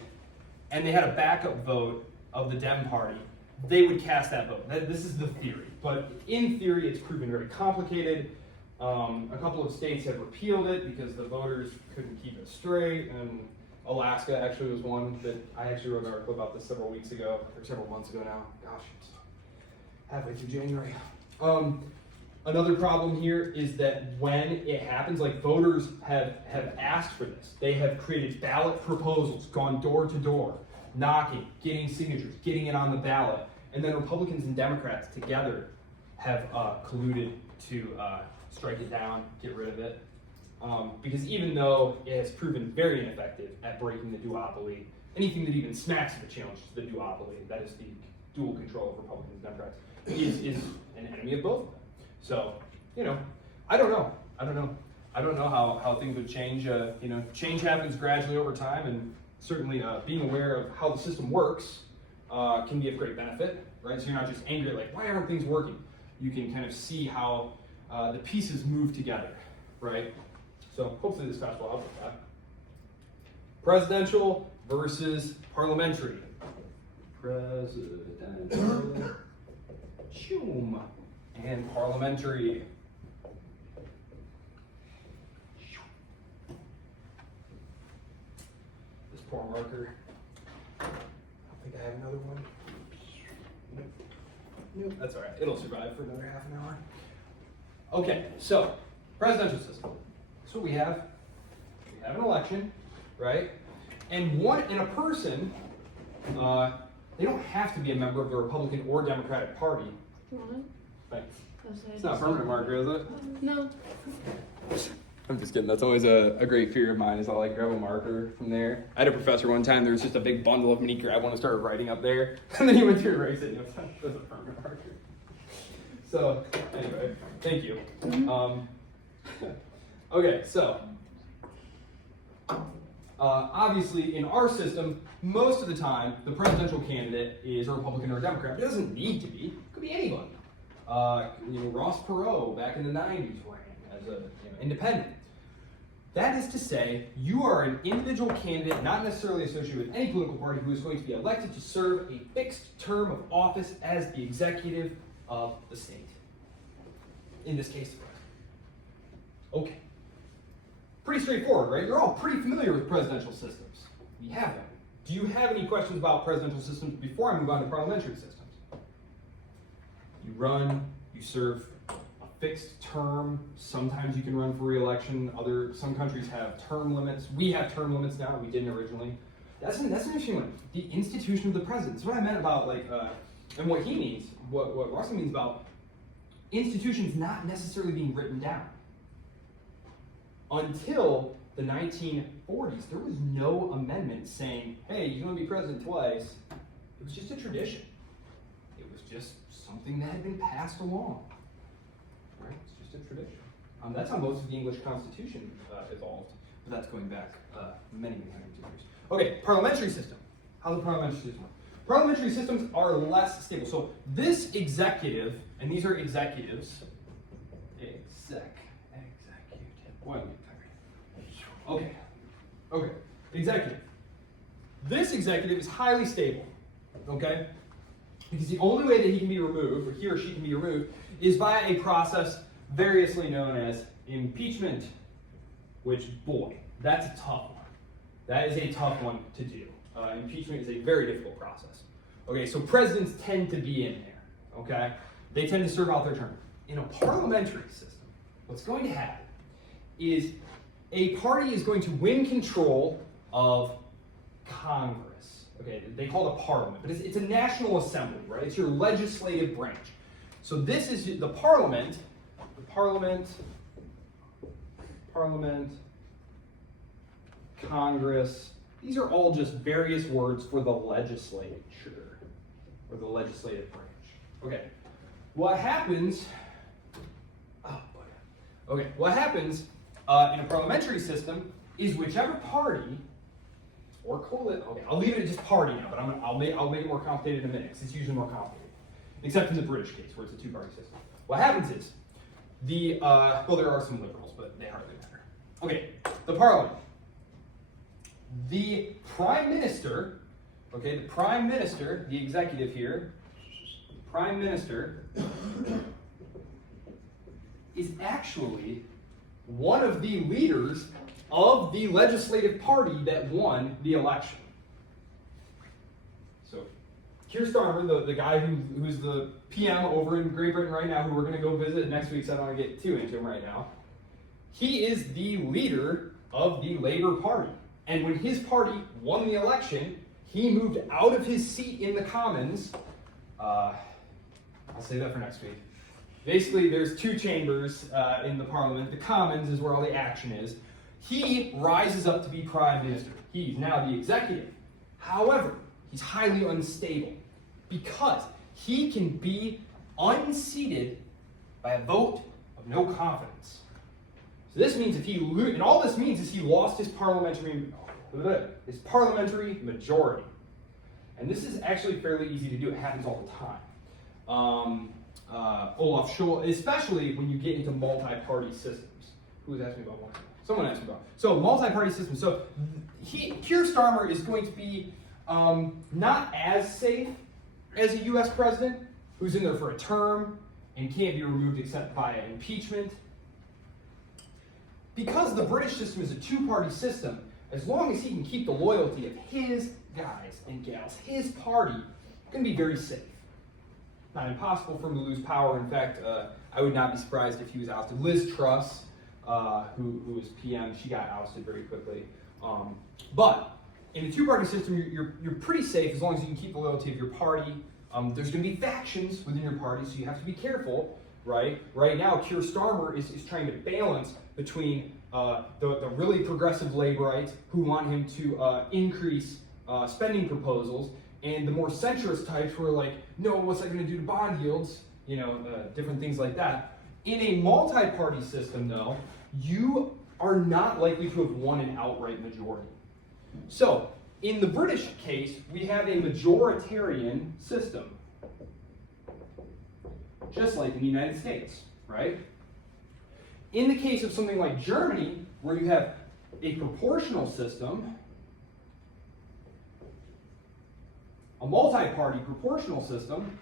and they had a backup vote of the Dem Party, they would cast that vote. This is the theory, but in theory, it's proven very complicated. A couple of states have repealed it because the voters couldn't keep it straight, and Alaska actually was one that I actually wrote an article about this several weeks ago, or several months ago now. Gosh, it's halfway through January. Another problem here is that when it happens, like voters have asked for this. They have created ballot proposals, gone door to door, knocking, getting signatures, getting it on the ballot. And then Republicans and Democrats together have colluded to strike it down, get rid of it. Because even though it has proven very ineffective at breaking the duopoly, anything that even smacks of a challenge to the duopoly, that is the dual control of Republicans and Democrats, is an enemy of both of them. So, I don't know. I don't know how things would change. Change happens gradually over time, and certainly being aware of how the system works can be of great benefit, right? So you're not just angry at like, why aren't things working? You can kind of see how the pieces move together, right? So hopefully this class will help with that. Presidential versus parliamentary. Presidential. Choom. And parliamentary. This poor marker. I don't think I have another one. Nope, that's all right. It'll survive for another half an hour. Okay, so presidential system. That's what we have. We have an election, right? And a person, they don't have to be a member of the Republican or Democratic Party. Do you want it? Thanks. Okay. It's not a permanent marker, is it? No. I'm just kidding. That's always a great fear of mine, is I'll like grab a marker from there. I had a professor one time, there was just a big bundle of them, and he grabbed one and started writing up there. And then he went to erase it, and it was a permanent marker. So, anyway, thank you. Okay, so, obviously in our system, most of the time, the presidential candidate is a Republican or a Democrat. It doesn't need to be. It could be anybody. Ross Perot back in the 90s ran as an independent. That is to say, you are an individual candidate, not necessarily associated with any political party, who is going to be elected to serve a fixed term of office as the executive of the state. In this case, the president. Okay. Pretty straightforward, right? You're all pretty familiar with presidential systems. You have them. Do you have any questions about presidential systems before I move on to parliamentary systems? You run, you serve a fixed term. Sometimes you can run for re-election. Some countries have term limits. We have term limits now. We didn't originally. That's an interesting one. The institution of the president. That's what I meant about and what he means, what Russell means about institutions not necessarily being written down. Until the 1940s, there was no amendment saying, hey, you're going to be president twice. It was just a tradition. just something that had been passed along. Right? It's just a tradition. That's how most of the English Constitution evolved, but that's going back many, many hundreds of years. Okay, parliamentary system. How's the parliamentary system work? Parliamentary systems are less stable. So this executive, and these are executives, okay, executive. This executive is highly stable, okay? Because the only way that he can be removed, or he or she can be removed, is via a process variously known as impeachment, which, boy, that's a tough one. That is a tough one to do. Impeachment is a very difficult process. Okay, so presidents tend to be in there, okay? They tend to serve out their term. In a parliamentary system, what's going to happen is a party is going to win control of Congress. Okay, they call it parliament, but it's a national assembly, right? It's your legislative branch. So this is the parliament, Congress. These are all just various words for the legislature, or the legislative branch. Okay, what happens in a parliamentary system is whichever party or coalition. Okay, I'll leave it at just party now, but I'll make it more complicated in a minute, 'cause it's usually more complicated, except in the British case where it's a two-party system. What happens is there are some liberals, but they hardly matter. Okay, the parliament. The prime minister, the executive here, prime minister is actually one of the leaders of the legislative party that won the election. So, Keir Starmer, the guy who's the PM over in Great Britain right now, who we're going to go visit next week, so I don't want to get too into him right now, he is the leader of the Labour Party. And when his party won the election, he moved out of his seat in the Commons. I'll save that for next week. Basically, there's two chambers in the Parliament. The Commons is where all the action is. He rises up to be Prime Minister. He's now the executive. However, he's highly unstable because he can be unseated by a vote of no confidence. So this means and all this means is he lost his parliamentary majority. And this is actually fairly easy to do. It happens all the time. Olaf Scholz, especially when you get into multi-party systems. Who was asking about one? Someone asked me about. So multi-party systems. So Keir Starmer is going to be not as safe as a U.S. president who's in there for a term and can't be removed except via impeachment. Because the British system is a two-party system, as long as he can keep the loyalty of his guys and gals, his party, it's going to be very safe. Not impossible for him to lose power. In fact, I would not be surprised if he was ousted. Liz Truss, who was PM, she got ousted very quickly. But in a two-party system, you're pretty safe as long as you can keep the loyalty of your party. There's going to be factions within your party, so you have to be careful, right? Right now, Keir Starmer is trying to balance between the really progressive Labourites who want him to increase spending proposals, and the more centrist types who are like, no, what's that going to do to bond yields? Different things like that. In a multi-party system, though, you are not likely to have won an outright majority. So, in the British case, we have a majoritarian system, just like in the United States, right? In the case of something like Germany, where you have a proportional system, a multi-party proportional system,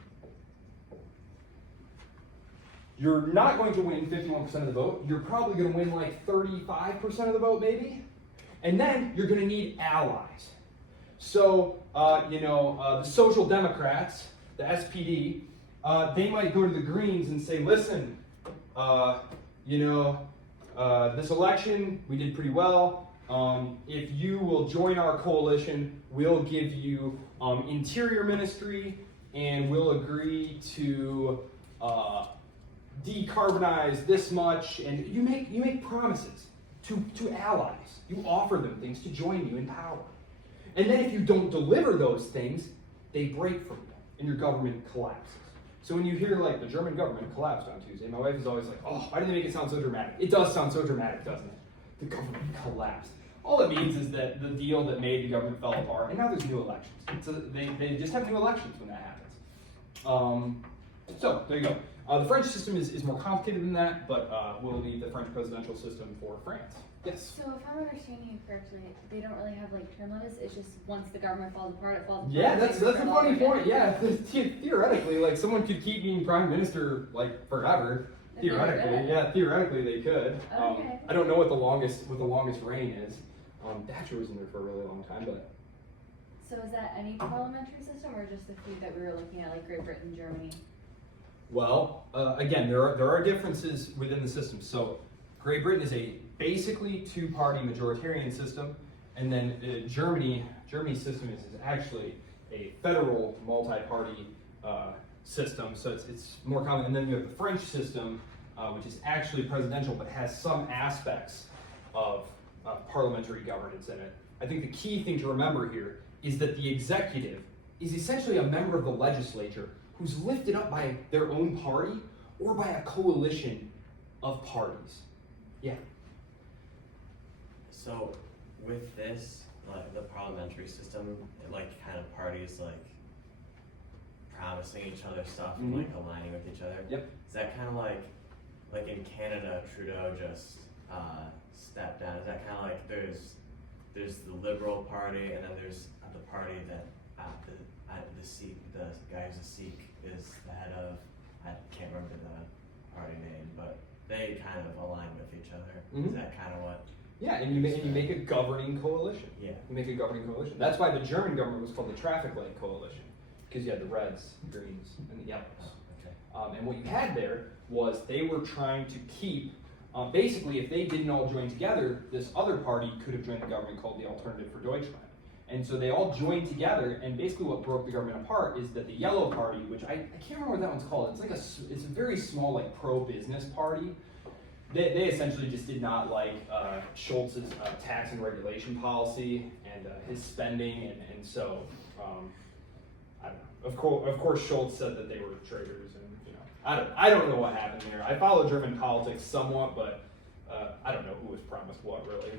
you're not going to win 51% of the vote. You're probably going to win like 35% of the vote, maybe. And then you're going to need allies. So, the Social Democrats, the SPD, they might go to the Greens and say, listen, this election, we did pretty well. If you will join our coalition, we'll give you Interior Ministry, and we'll agree to decarbonize this much. And you make promises to allies. You offer them things to join you in power. And then if you don't deliver those things, they break from you, and your government collapses. So when you hear like the German government collapsed on Tuesday, my wife is always like, oh, why didn't they make it sound so dramatic? It does sound so dramatic, doesn't it? The government collapsed. All it means is that the deal that made the government fell apart, and now there's new elections. So they just have new elections when that happens. So there you go. The French system is more complicated than that, but we'll leave the French presidential system for France. Yes? So if I'm understanding you correctly, they don't really have like term limits, it's just once the government falls apart, it falls apart. Yeah, that's a They funny rebuild point. Yeah, theoretically, like someone could keep being prime minister like forever. If they were Theoretically, good. yeah, theoretically they could. Okay. I don't know what the longest reign is. Thatcher was in there for a really long time, but So is that any parliamentary system or just the few that we were looking at, like Great Britain, Germany? well, again, there are differences within the system. So Great Britain is a basically two-party majoritarian system, and then Germany's system is actually a federal multi-party system. So it's more common. And then you have the French system, which is actually presidential, but has some aspects of parliamentary governance in it. I think the key thing to remember here is that the executive is essentially a member of the legislature who's lifted up by their own party or by a coalition of parties. Yeah. So with this, like the parliamentary system, like kind of parties like promising each other stuff and like aligning with each other. Yep. Is that kind of like in Canada, Trudeau just stepped down? Is that kind of like there's the Liberal Party and then there's the party that the Sikh, the guy who's a Sikh is the head of, I can't remember the party name, but they kind of align with each other. Is that kind of what? Yeah, and you make a governing coalition. Yeah. You make a governing coalition. That's why the German government was called the Traffic Light Coalition, because you had the reds, the greens, and the yellows. Okay. And what you had there was they were trying to keep, basically, if they didn't all join together, this other party could have joined the government called the Alternative for Deutschland. And so they all joined together, and basically what broke the government apart is that the Yellow Party, which I can't remember what that one's called. It's like it's a very small like pro-business party. They essentially just did not like Schultz's tax and regulation policy and his spending, and so I don't know. Of course, Schultz said that they were traitors, and you know, I don't know what happened there. I follow German politics somewhat, but I don't know who was promised what really.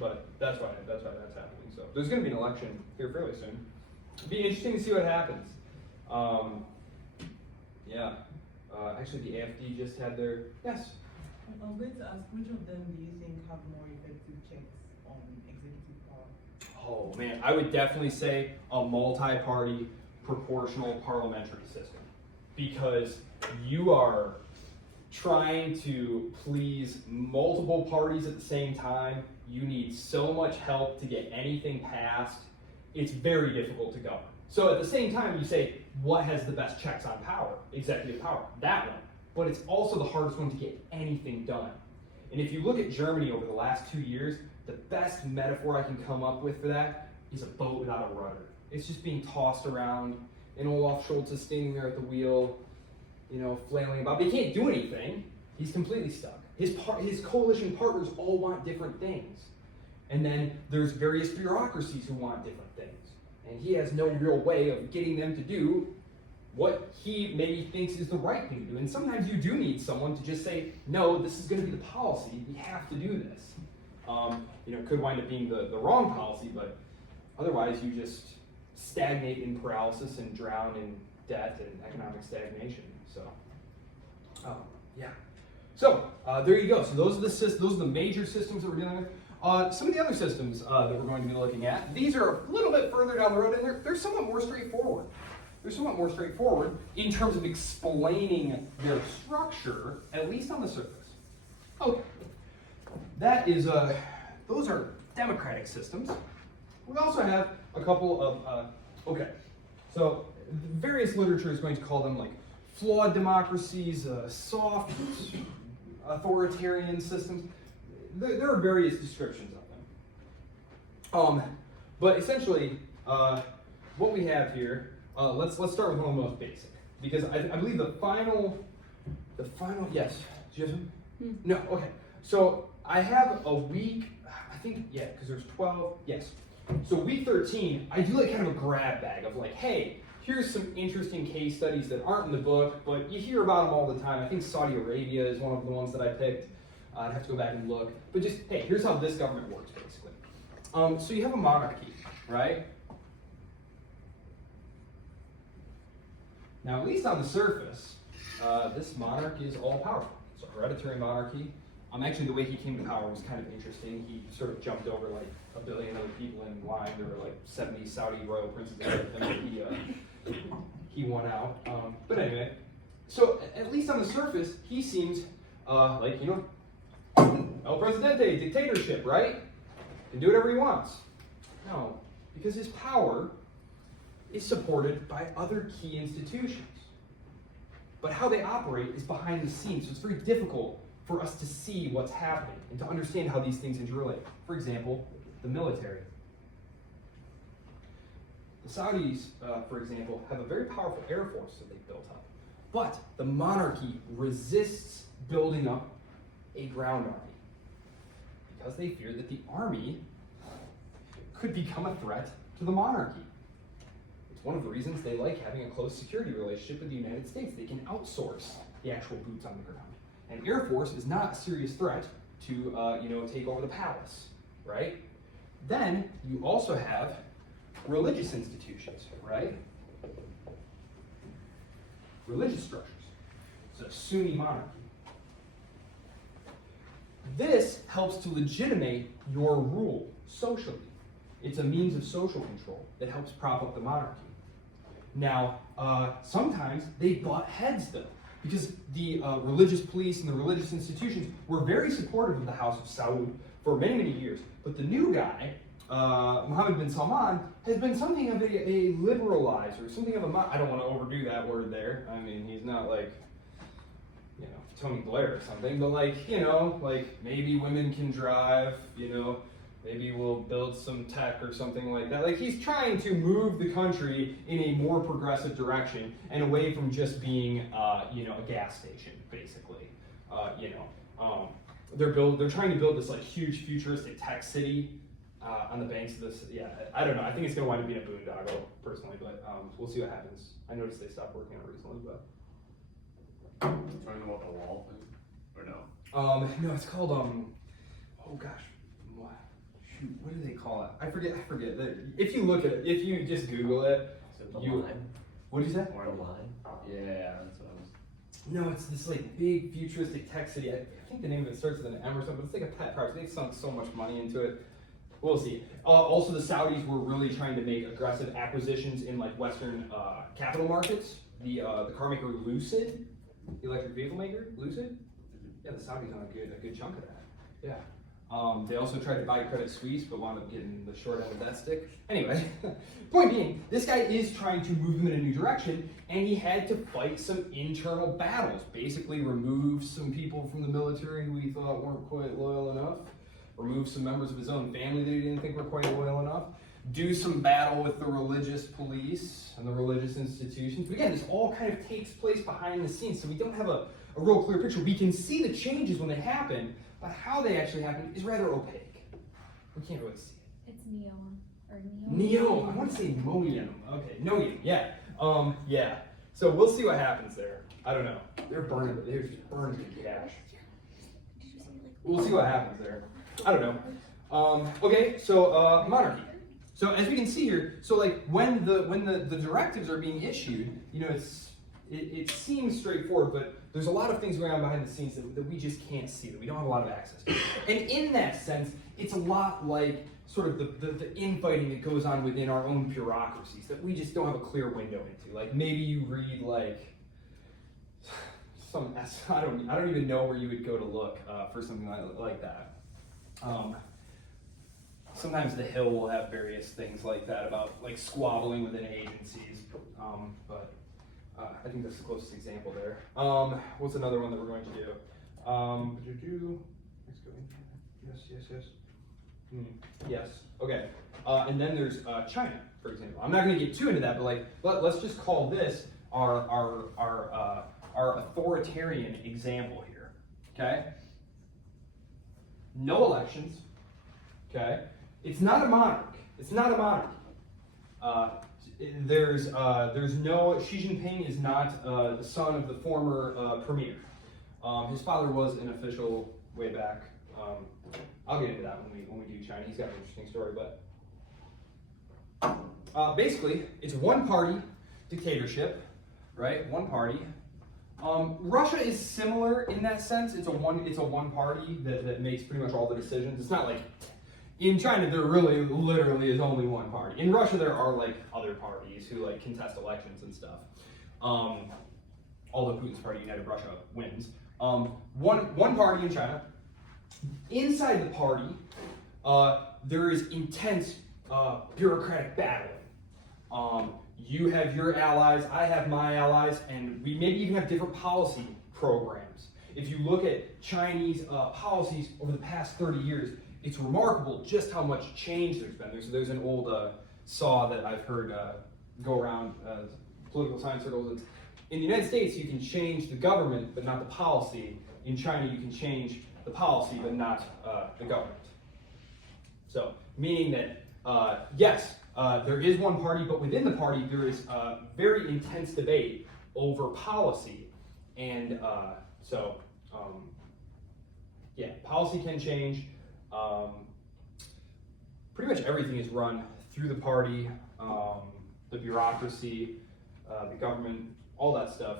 But that's why that's happening. So there's going to be an election here fairly soon. It'll be interesting to see what happens. Yeah. Actually, the AFD just had their yes. I'm going to ask, which of them do you think have more effective checks on executive power? Oh man, I would definitely say a multi-party proportional parliamentary system, because you are trying to please multiple parties at the same time. You need so much help to get anything passed. It's very difficult to govern. So at the same time, you say, what has the best checks on power? Executive power, that one. But it's also the hardest one to get anything done. And if you look at Germany over the last 2 years, the best metaphor I can come up with for that is a boat without a rudder. It's just being tossed around, and Olaf Scholz is standing there at the wheel, you know, flailing about. But he can't do anything. He's completely stuck. His coalition partners all want different things. And then there's various bureaucracies who want different things. And he has no real way of getting them to do what he maybe thinks is the right thing to do. And sometimes you do need someone to just say, no, this is going to be the policy. We have to do this. You know, it could wind up being the wrong policy, but otherwise you just stagnate in paralysis and drown in debt and economic stagnation. So, yeah. So there you go. So those are the major systems that we're dealing with. Some of the other systems that we're going to be looking at, these are a little bit further down the road, and they're somewhat more straightforward. They're somewhat more straightforward in terms of explaining their structure, at least on the surface. Okay, that is those are democratic systems. We also have a couple of so various literature is going to call them like flawed democracies, soft authoritarian systems. There are various descriptions of them. But essentially, what we have here, let's start with one of the most basic, because I believe the final, yes, do you have some? No, okay. So I have a week, I think, yeah, because there's 12, yes. So week 13, I do like kind of a grab bag of like, hey, here's some interesting case studies that aren't in the book, but you hear about them all the time. I think Saudi Arabia is one of the ones that I picked. I'd have to go back and look. But just, hey, here's how this government works, basically. So you have a monarchy, right? Now, at least on the surface, this monarch is all powerful. It's a hereditary monarchy. Actually, the way he came to power was kind of interesting. He sort of jumped over like a billion other people in line. There were like 70 Saudi royal princes, and he won out. But anyway, so at least on the surface, he seems like, El Presidente, dictatorship, right? Can do whatever he wants. No, because his power is supported by other key institutions. But how they operate is behind the scenes, so it's very difficult for us to see what's happening and to understand how these things interrelate. For example, the military. The Saudis, for example, have a very powerful air force that they've built up. But the monarchy resists building up a ground army because they fear that the army could become a threat to the monarchy. It's one of the reasons they like having a close security relationship with the United States. They can outsource the actual boots on the ground. And Air Force is not a serious threat to, take over the palace, right? Then you also have religious institutions, right? Religious structures. It's a Sunni monarchy. This helps to legitimate your rule socially. It's a means of social control that helps prop up the monarchy. Now, sometimes they butt heads, though, because the religious police and the religious institutions were very supportive of the House of Saud for many, many years. But the new guy, Mohammed bin Salman, has been something of a liberalizer, something of a, I don't want to overdo that word there. I mean, he's not like, Tony Blair or something, but like maybe women can drive, maybe we'll build some tech or something like that. Like, he's trying to move the country in a more progressive direction and away from just being, a gas station, basically. They're trying to build this like huge futuristic tech city on the banks of this. Yeah, I don't know. I think it's gonna wind up being a boondoggle, personally, but we'll see what happens. I noticed they stopped working on it recently, but. Talking about the wall thing, or no? No, it's called oh gosh. Shoot, what do they call it? I forget. If you look at it, if you just Google it, Is it the line? What did you say? Or the line? Yeah, that's what I was. No, it's this like big futuristic tech city. I think the name of it starts with an M or something, but it's like a pet project. They've sunk so much money into it. We'll see. Also, the Saudis were really trying to make aggressive acquisitions in like Western capital markets. The car maker Lucid, the electric vehicle maker Lucid. Yeah, the Saudis own a good chunk of that. Yeah. They also tried to buy Credit Suisse, but wound up getting the short end of that stick. Anyway, point being, this guy is trying to move them in a new direction, and he had to fight some internal battles. Basically, remove some people from the military who he thought weren't quite loyal enough, remove some members of his own family that he didn't think were quite loyal enough, do some battle with the religious police and the religious institutions. But again, this all kind of takes place behind the scenes, so we don't have a real clear picture. We can see the changes when they happen, but how they actually happen is rather opaque. We can't really see it. It's neon or Neo. I want to say Monium. Okay, Noium. Yeah. Yeah. So we'll see what happens there. I don't know. They're just burning the cash. We'll see what happens there. I don't know. Okay. So monarchy. So as we can see here, so like when the directives are being issued, it seems straightforward, but there's a lot of things going on behind the scenes that we just can't see, that we don't have a lot of access to. And in that sense, it's a lot like sort of the infighting that goes on within our own bureaucracies that we just don't have a clear window into. Like maybe you read like I don't even know where you would go to look for something like that. Sometimes the Hill will have various things like that about like squabbling within agencies, but I think that's the closest example there. What's another one that we're going to do? Yes. Okay. And then there's China, for example. I'm not going to get too into that, but let's just call this our authoritarian example here. Okay. No elections. Okay. It's not a monarch. It's not a monarchy. there's no, Xi Jinping is not the son of the former premier. His father was an official way back. I'll get into that when we do China. He's got an interesting story, but basically, it's one party dictatorship, right? One party. Russia is similar in that sense. It's a one party that makes pretty much all the decisions. It's not like in China there really literally is only one party. In Russia there are like other parties who like contest elections and stuff. Although Putin's party, United Russia, wins. One party in China. Inside the party, there is intense bureaucratic battling. You have your allies, I have my allies, and we maybe even have different policy programs. If you look at Chinese policies over the past 30 years, it's remarkable just how much change there's been. There's an old saw that I've heard go around political science circles. In the United States, you can change the government, but not the policy. In China, you can change the policy, but not the government. So, meaning that, yes, there is one party, but within the party, there is very intense debate over policy. And yeah, policy can change. Pretty much everything is run through the party, the bureaucracy, the government, all that stuff.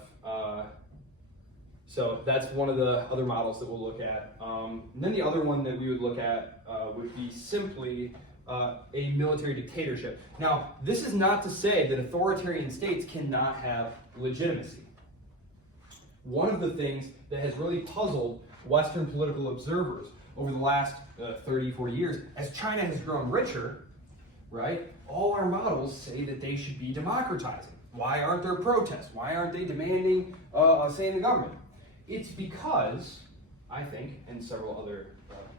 So that's one of the other models that we'll look at. And then the other one that we would look at would be simply a military dictatorship. Now, this is not to say that authoritarian states cannot have legitimacy. One of the things that has really puzzled Western political observers over the last 30, 40 years, as China has grown richer, right, all our models say that they should be democratizing. Why aren't there protests? Why aren't they demanding a say in the government? It's because, I think, and several other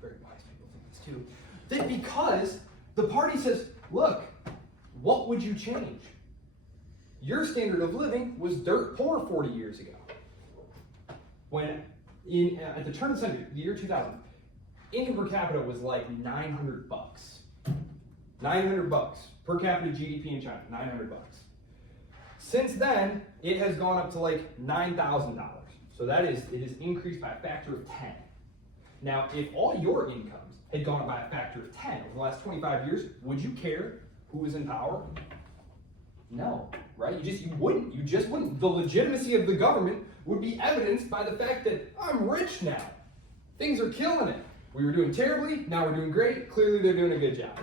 very wise people think this too, that because the party says, look, what would you change? Your standard of living was dirt poor 40 years ago. When, at the turn of the century, the year 2000, income per capita was like $900. $900 per capita GDP in China, $900. Since then, it has gone up to like $9,000. So it has increased by a factor of 10. Now, if all your incomes had gone up by a factor of 10 over the last 25 years, would you care who was in power? No, right? You wouldn't. You just wouldn't. The legitimacy of the government would be evidenced by the fact that I'm rich now. Things are killing it. We were doing terribly, now we're doing great. Clearly they're doing a good job.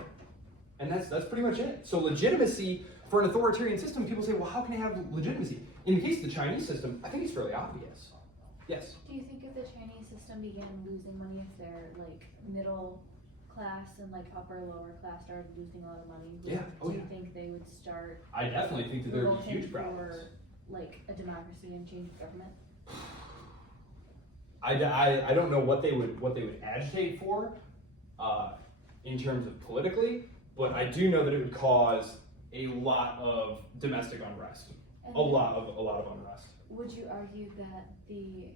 And that's pretty much it. So legitimacy for an authoritarian system, people say, well, how can it have legitimacy? In the case of the Chinese system, I think it's fairly obvious. Yes? Do you think if the Chinese system began losing money, if their like middle class and like upper lower class started losing a lot of money, Yeah. do you think they would start I definitely think that there would be huge revolting problems. for like a democracy and change of government? I don't know what they would agitate for in terms of politically, but I do know that it would cause a lot of domestic unrest. And A lot of unrest. would you argue that the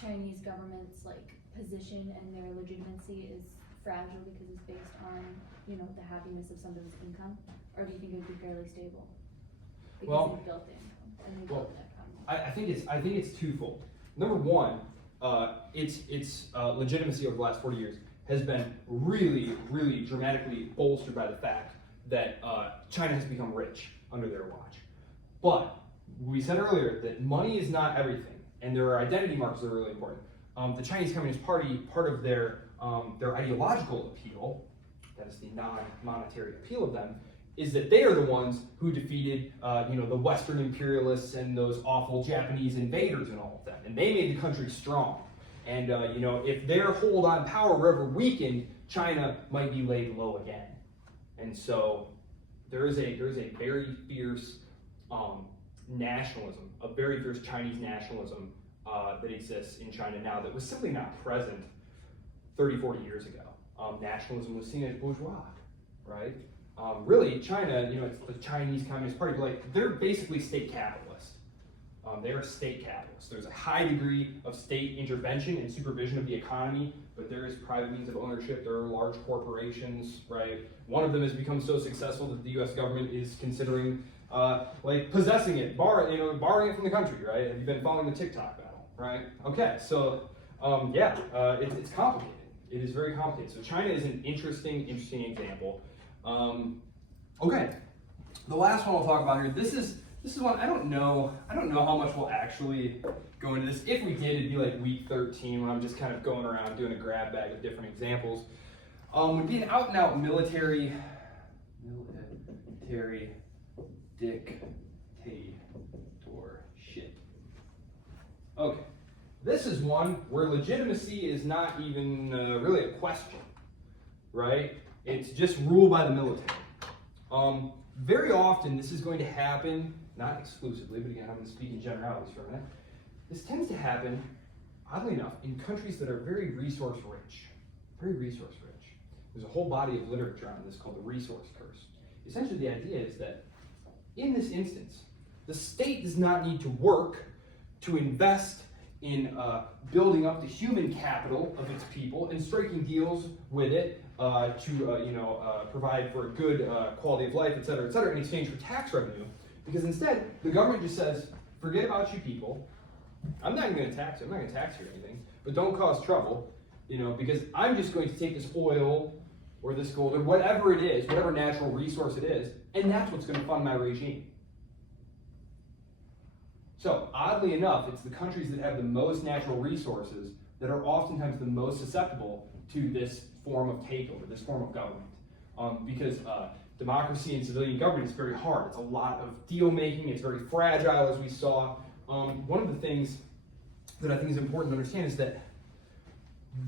Chinese government's like position and their legitimacy is fragile because it's based on, you know, the happiness of somebody's income? Or do you think it would be fairly stable? Because Well- they built the income and they well, built the economy. I think it's twofold. Number one, its legitimacy over the last 40 years has been really, really dramatically bolstered by the fact that China has become rich under their watch. But we said earlier that money is not everything, and there are identity markers that are really important. The Chinese Communist Party, part of their ideological appeal, that is the non-monetary appeal of them, is that they are the ones who defeated, the Western imperialists and those awful Japanese invaders and all of them, and they made the country strong. And if their hold on power were ever weakened, China might be laid low again. And so there is a very fierce nationalism, a very fierce Chinese nationalism that exists in China now that was simply not present 30, 40 years ago. Nationalism was seen as bourgeois, right? Really, China, it's the Chinese Communist Party, but they're basically state capitalist. They are state capitalists. There's a high degree of state intervention and supervision of the economy, but there is private means of ownership. There are large corporations, right? One of them has become so successful that the U.S. government is considering like possessing it, borrowing it from the country, right? Have you been following the TikTok battle, right? Okay, so it's complicated. It is very complicated. So China is an interesting example. Okay, the last one I'll talk about here. This is one I don't know how much we'll actually go into this. If we did, it'd be like week 13 when I'm just kind of going around doing a grab bag of different examples. Would be an out and out military dictatorship. Okay, this is one where legitimacy is not even really a question, right? It's just rule by the military. Very often this is going to happen, not exclusively, but again, I'm going to speak in generalities for a minute. This tends to happen, oddly enough, in countries that are very resource rich. Very resource rich. There's a whole body of literature on this called the resource curse. Essentially, the idea is that in this instance, the state does not need to work to invest in building up the human capital of its people and striking deals with it to provide for a good quality of life, et cetera, in exchange for tax revenue. Because instead, the government just says, forget about you people. I'm not even going to tax you. I'm not going to tax you or anything. But don't cause trouble, because I'm just going to take this oil or this gold or whatever it is, whatever natural resource it is, and that's what's going to fund my regime. So, oddly enough, it's the countries that have the most natural resources that are oftentimes the most susceptible to this form of takeover, this form of government. Because democracy and civilian government is very hard. It's a lot of deal making. It's very fragile, as we saw. One of the things that I think is important to understand is that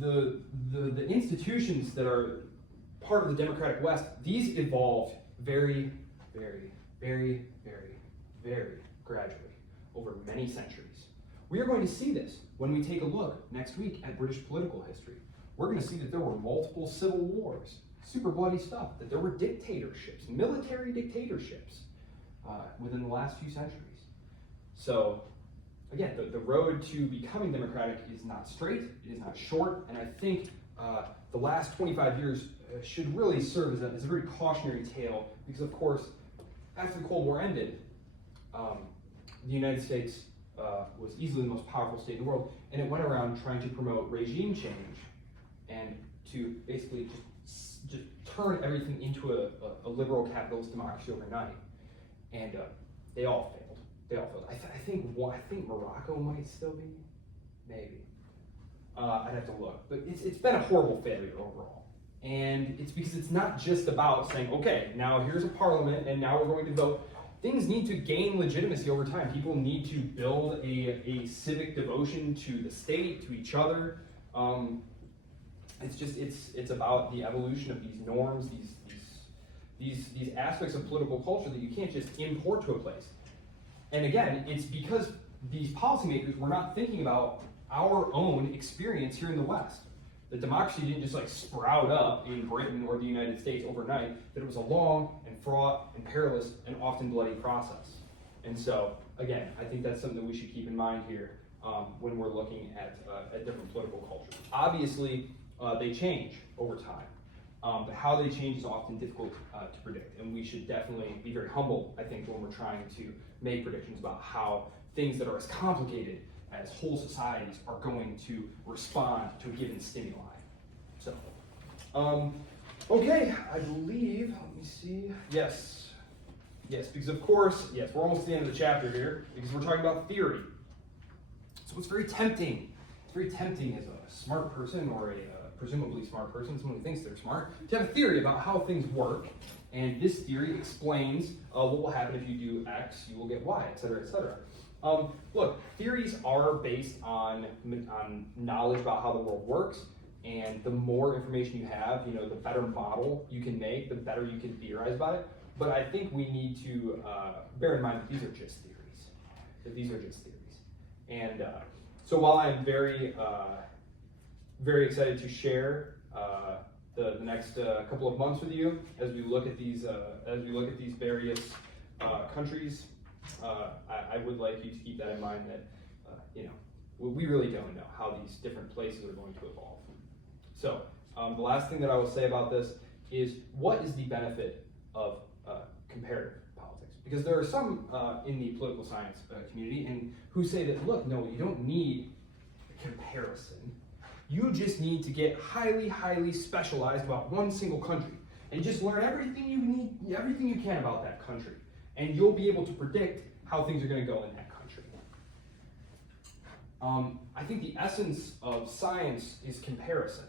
the institutions that are part of the democratic West, these evolved very, very, very, very, very gradually over many centuries. We are going to see this when we take a look next week at British political history. We're going to see that there were multiple civil wars, super bloody stuff, that there were dictatorships, military dictatorships within the last few centuries. So, again, the road to becoming democratic is not straight, it is not short, and I think the last 25 years should really serve as a very cautionary tale, because of course, after the Cold War ended, the United States was easily the most powerful state in the world, and it went around trying to promote regime change and to basically just turn everything into a liberal capitalist democracy overnight. And they all failed. They all failed. I think Morocco might still be, maybe. I'd have to look, but it's been a horrible failure overall. And it's because it's not just about saying, okay, now here's a parliament, and now we're going to vote. Things need to gain legitimacy over time. People need to build a civic devotion to the state, to each other. It's about the evolution of these norms, these aspects of political culture that you can't just import to a place. And again, it's because these policymakers were not thinking about our own experience here in the West. The democracy didn't just like sprout up in Britain or the United States overnight, that it was a long and fraught and perilous and often bloody process. And so, again, I think that's something that we should keep in mind here when we're looking at different political cultures. Obviously, they change over time, but how they change is often difficult to predict, and we should definitely be very humble, I think, when we're trying to make predictions about how things that are as complicated as whole societies are going to respond to a given stimuli. So, okay, I believe, let me see, yes, because of course, yes, we're almost at the end of the chapter here, because we're talking about theory. So it's very tempting as a smart person or a presumably smart person, someone who thinks they're smart, to have a theory about how things work, and this theory explains what will happen if you do X, you will get Y, et cetera, et cetera. Look, theories are based on knowledge about how the world works, and the more information you have, the better model you can make, the better you can theorize about it. But I think we need to bear in mind that these are just theories. And so while I'm very excited to share the next couple of months with you as we look at these various countries I would like you to keep that in mind that, you know, we really don't know how these different places are going to evolve. So, the last thing that I will say about this is, what is the benefit of comparative politics? Because there are some in the political science community and who say that, look, no, you don't need a comparison. You just need to get highly, highly specialized about one single country and just learn everything you need, everything you can about that country, and you'll be able to predict how things are going to go in that country. I think the essence of science is comparison.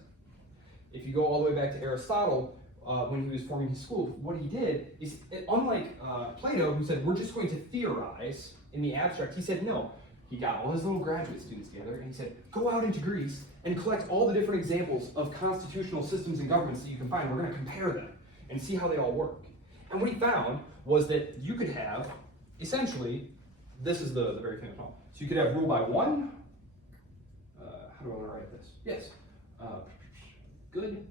If you go all the way back to Aristotle, when he was forming his school, what he did is, unlike Plato, who said, we're just going to theorize in the abstract, he said, no. He got all his little graduate students together and he said, go out into Greece and collect all the different examples of constitutional systems and governments that you can find. We're going to compare them and see how they all work. And what he found was that you could have, essentially, this is the very famous one. So you could have rule by one. How do I want to write this? Yes. Good and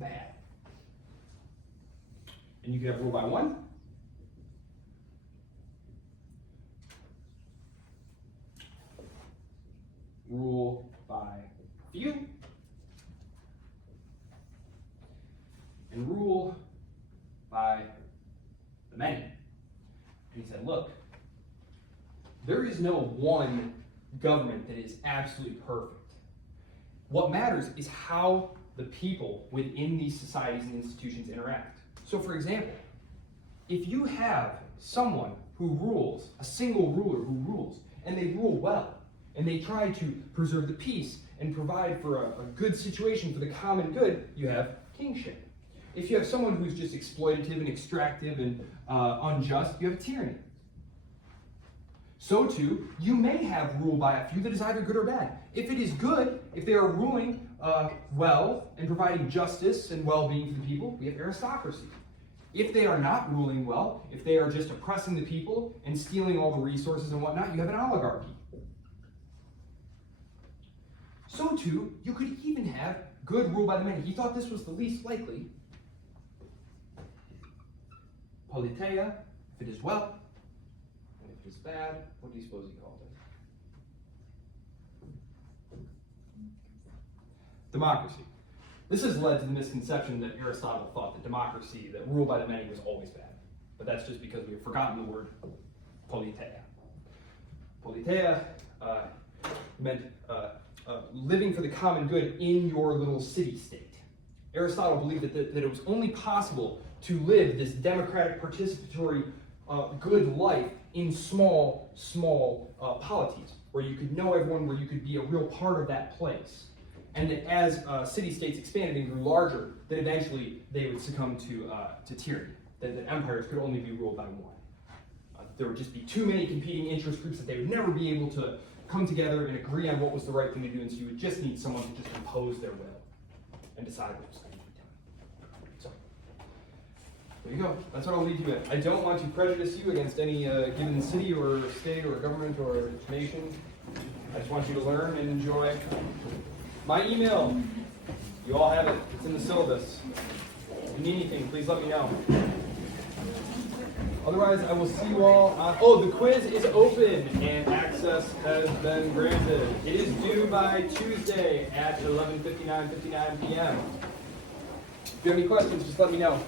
bad. And you could have rule by one. Rule by few. And rule by the many. And he said, look, there is no one government that is absolutely perfect. What matters is how the people within these societies and institutions interact. So for example, if you have someone who rules, a single ruler who rules, and they rule well, and they try to preserve the peace and provide for a good situation for the common good, you have kingship. If you have someone who's just exploitative and extractive and unjust, you have tyranny. So too, you may have rule by a few that is either good or bad. If it is good, if they are ruling well and providing justice and well-being for the people, we have aristocracy. If they are not ruling well, if they are just oppressing the people and stealing all the resources and whatnot, you have an oligarchy. So too, you could even have good rule by the many. He thought this was the least likely. Politeia, if it is well, and if it is bad, what do you suppose he called it? Democracy. This has led to the misconception that Aristotle thought that democracy, that rule by the many, was always bad. But that's just because we've forgotten the word politeia. Politeia meant living for the common good in your little city-state. Aristotle believed that it was only possible to live this democratic, participatory, good life in small polities, where you could know everyone, where you could be a real part of that place. And that as city-states expanded and grew larger, that eventually they would succumb to tyranny, that empires could only be ruled by one. There would just be too many competing interest groups that they would never be able to come together and agree on what was the right thing to do, and so you would just need someone to just impose their will and decide what was going to be done. So, there you go. That's what I'll leave you with. I don't want to prejudice you against any given city or state or government or nation. I just want you to learn and enjoy. My email, you all have it. It's in the syllabus. If you need anything, please let me know. Otherwise, I will see you all on... Oh, the quiz is open and access has been granted. It is due by Tuesday at 11:59 p.m. If you have any questions, just let me know.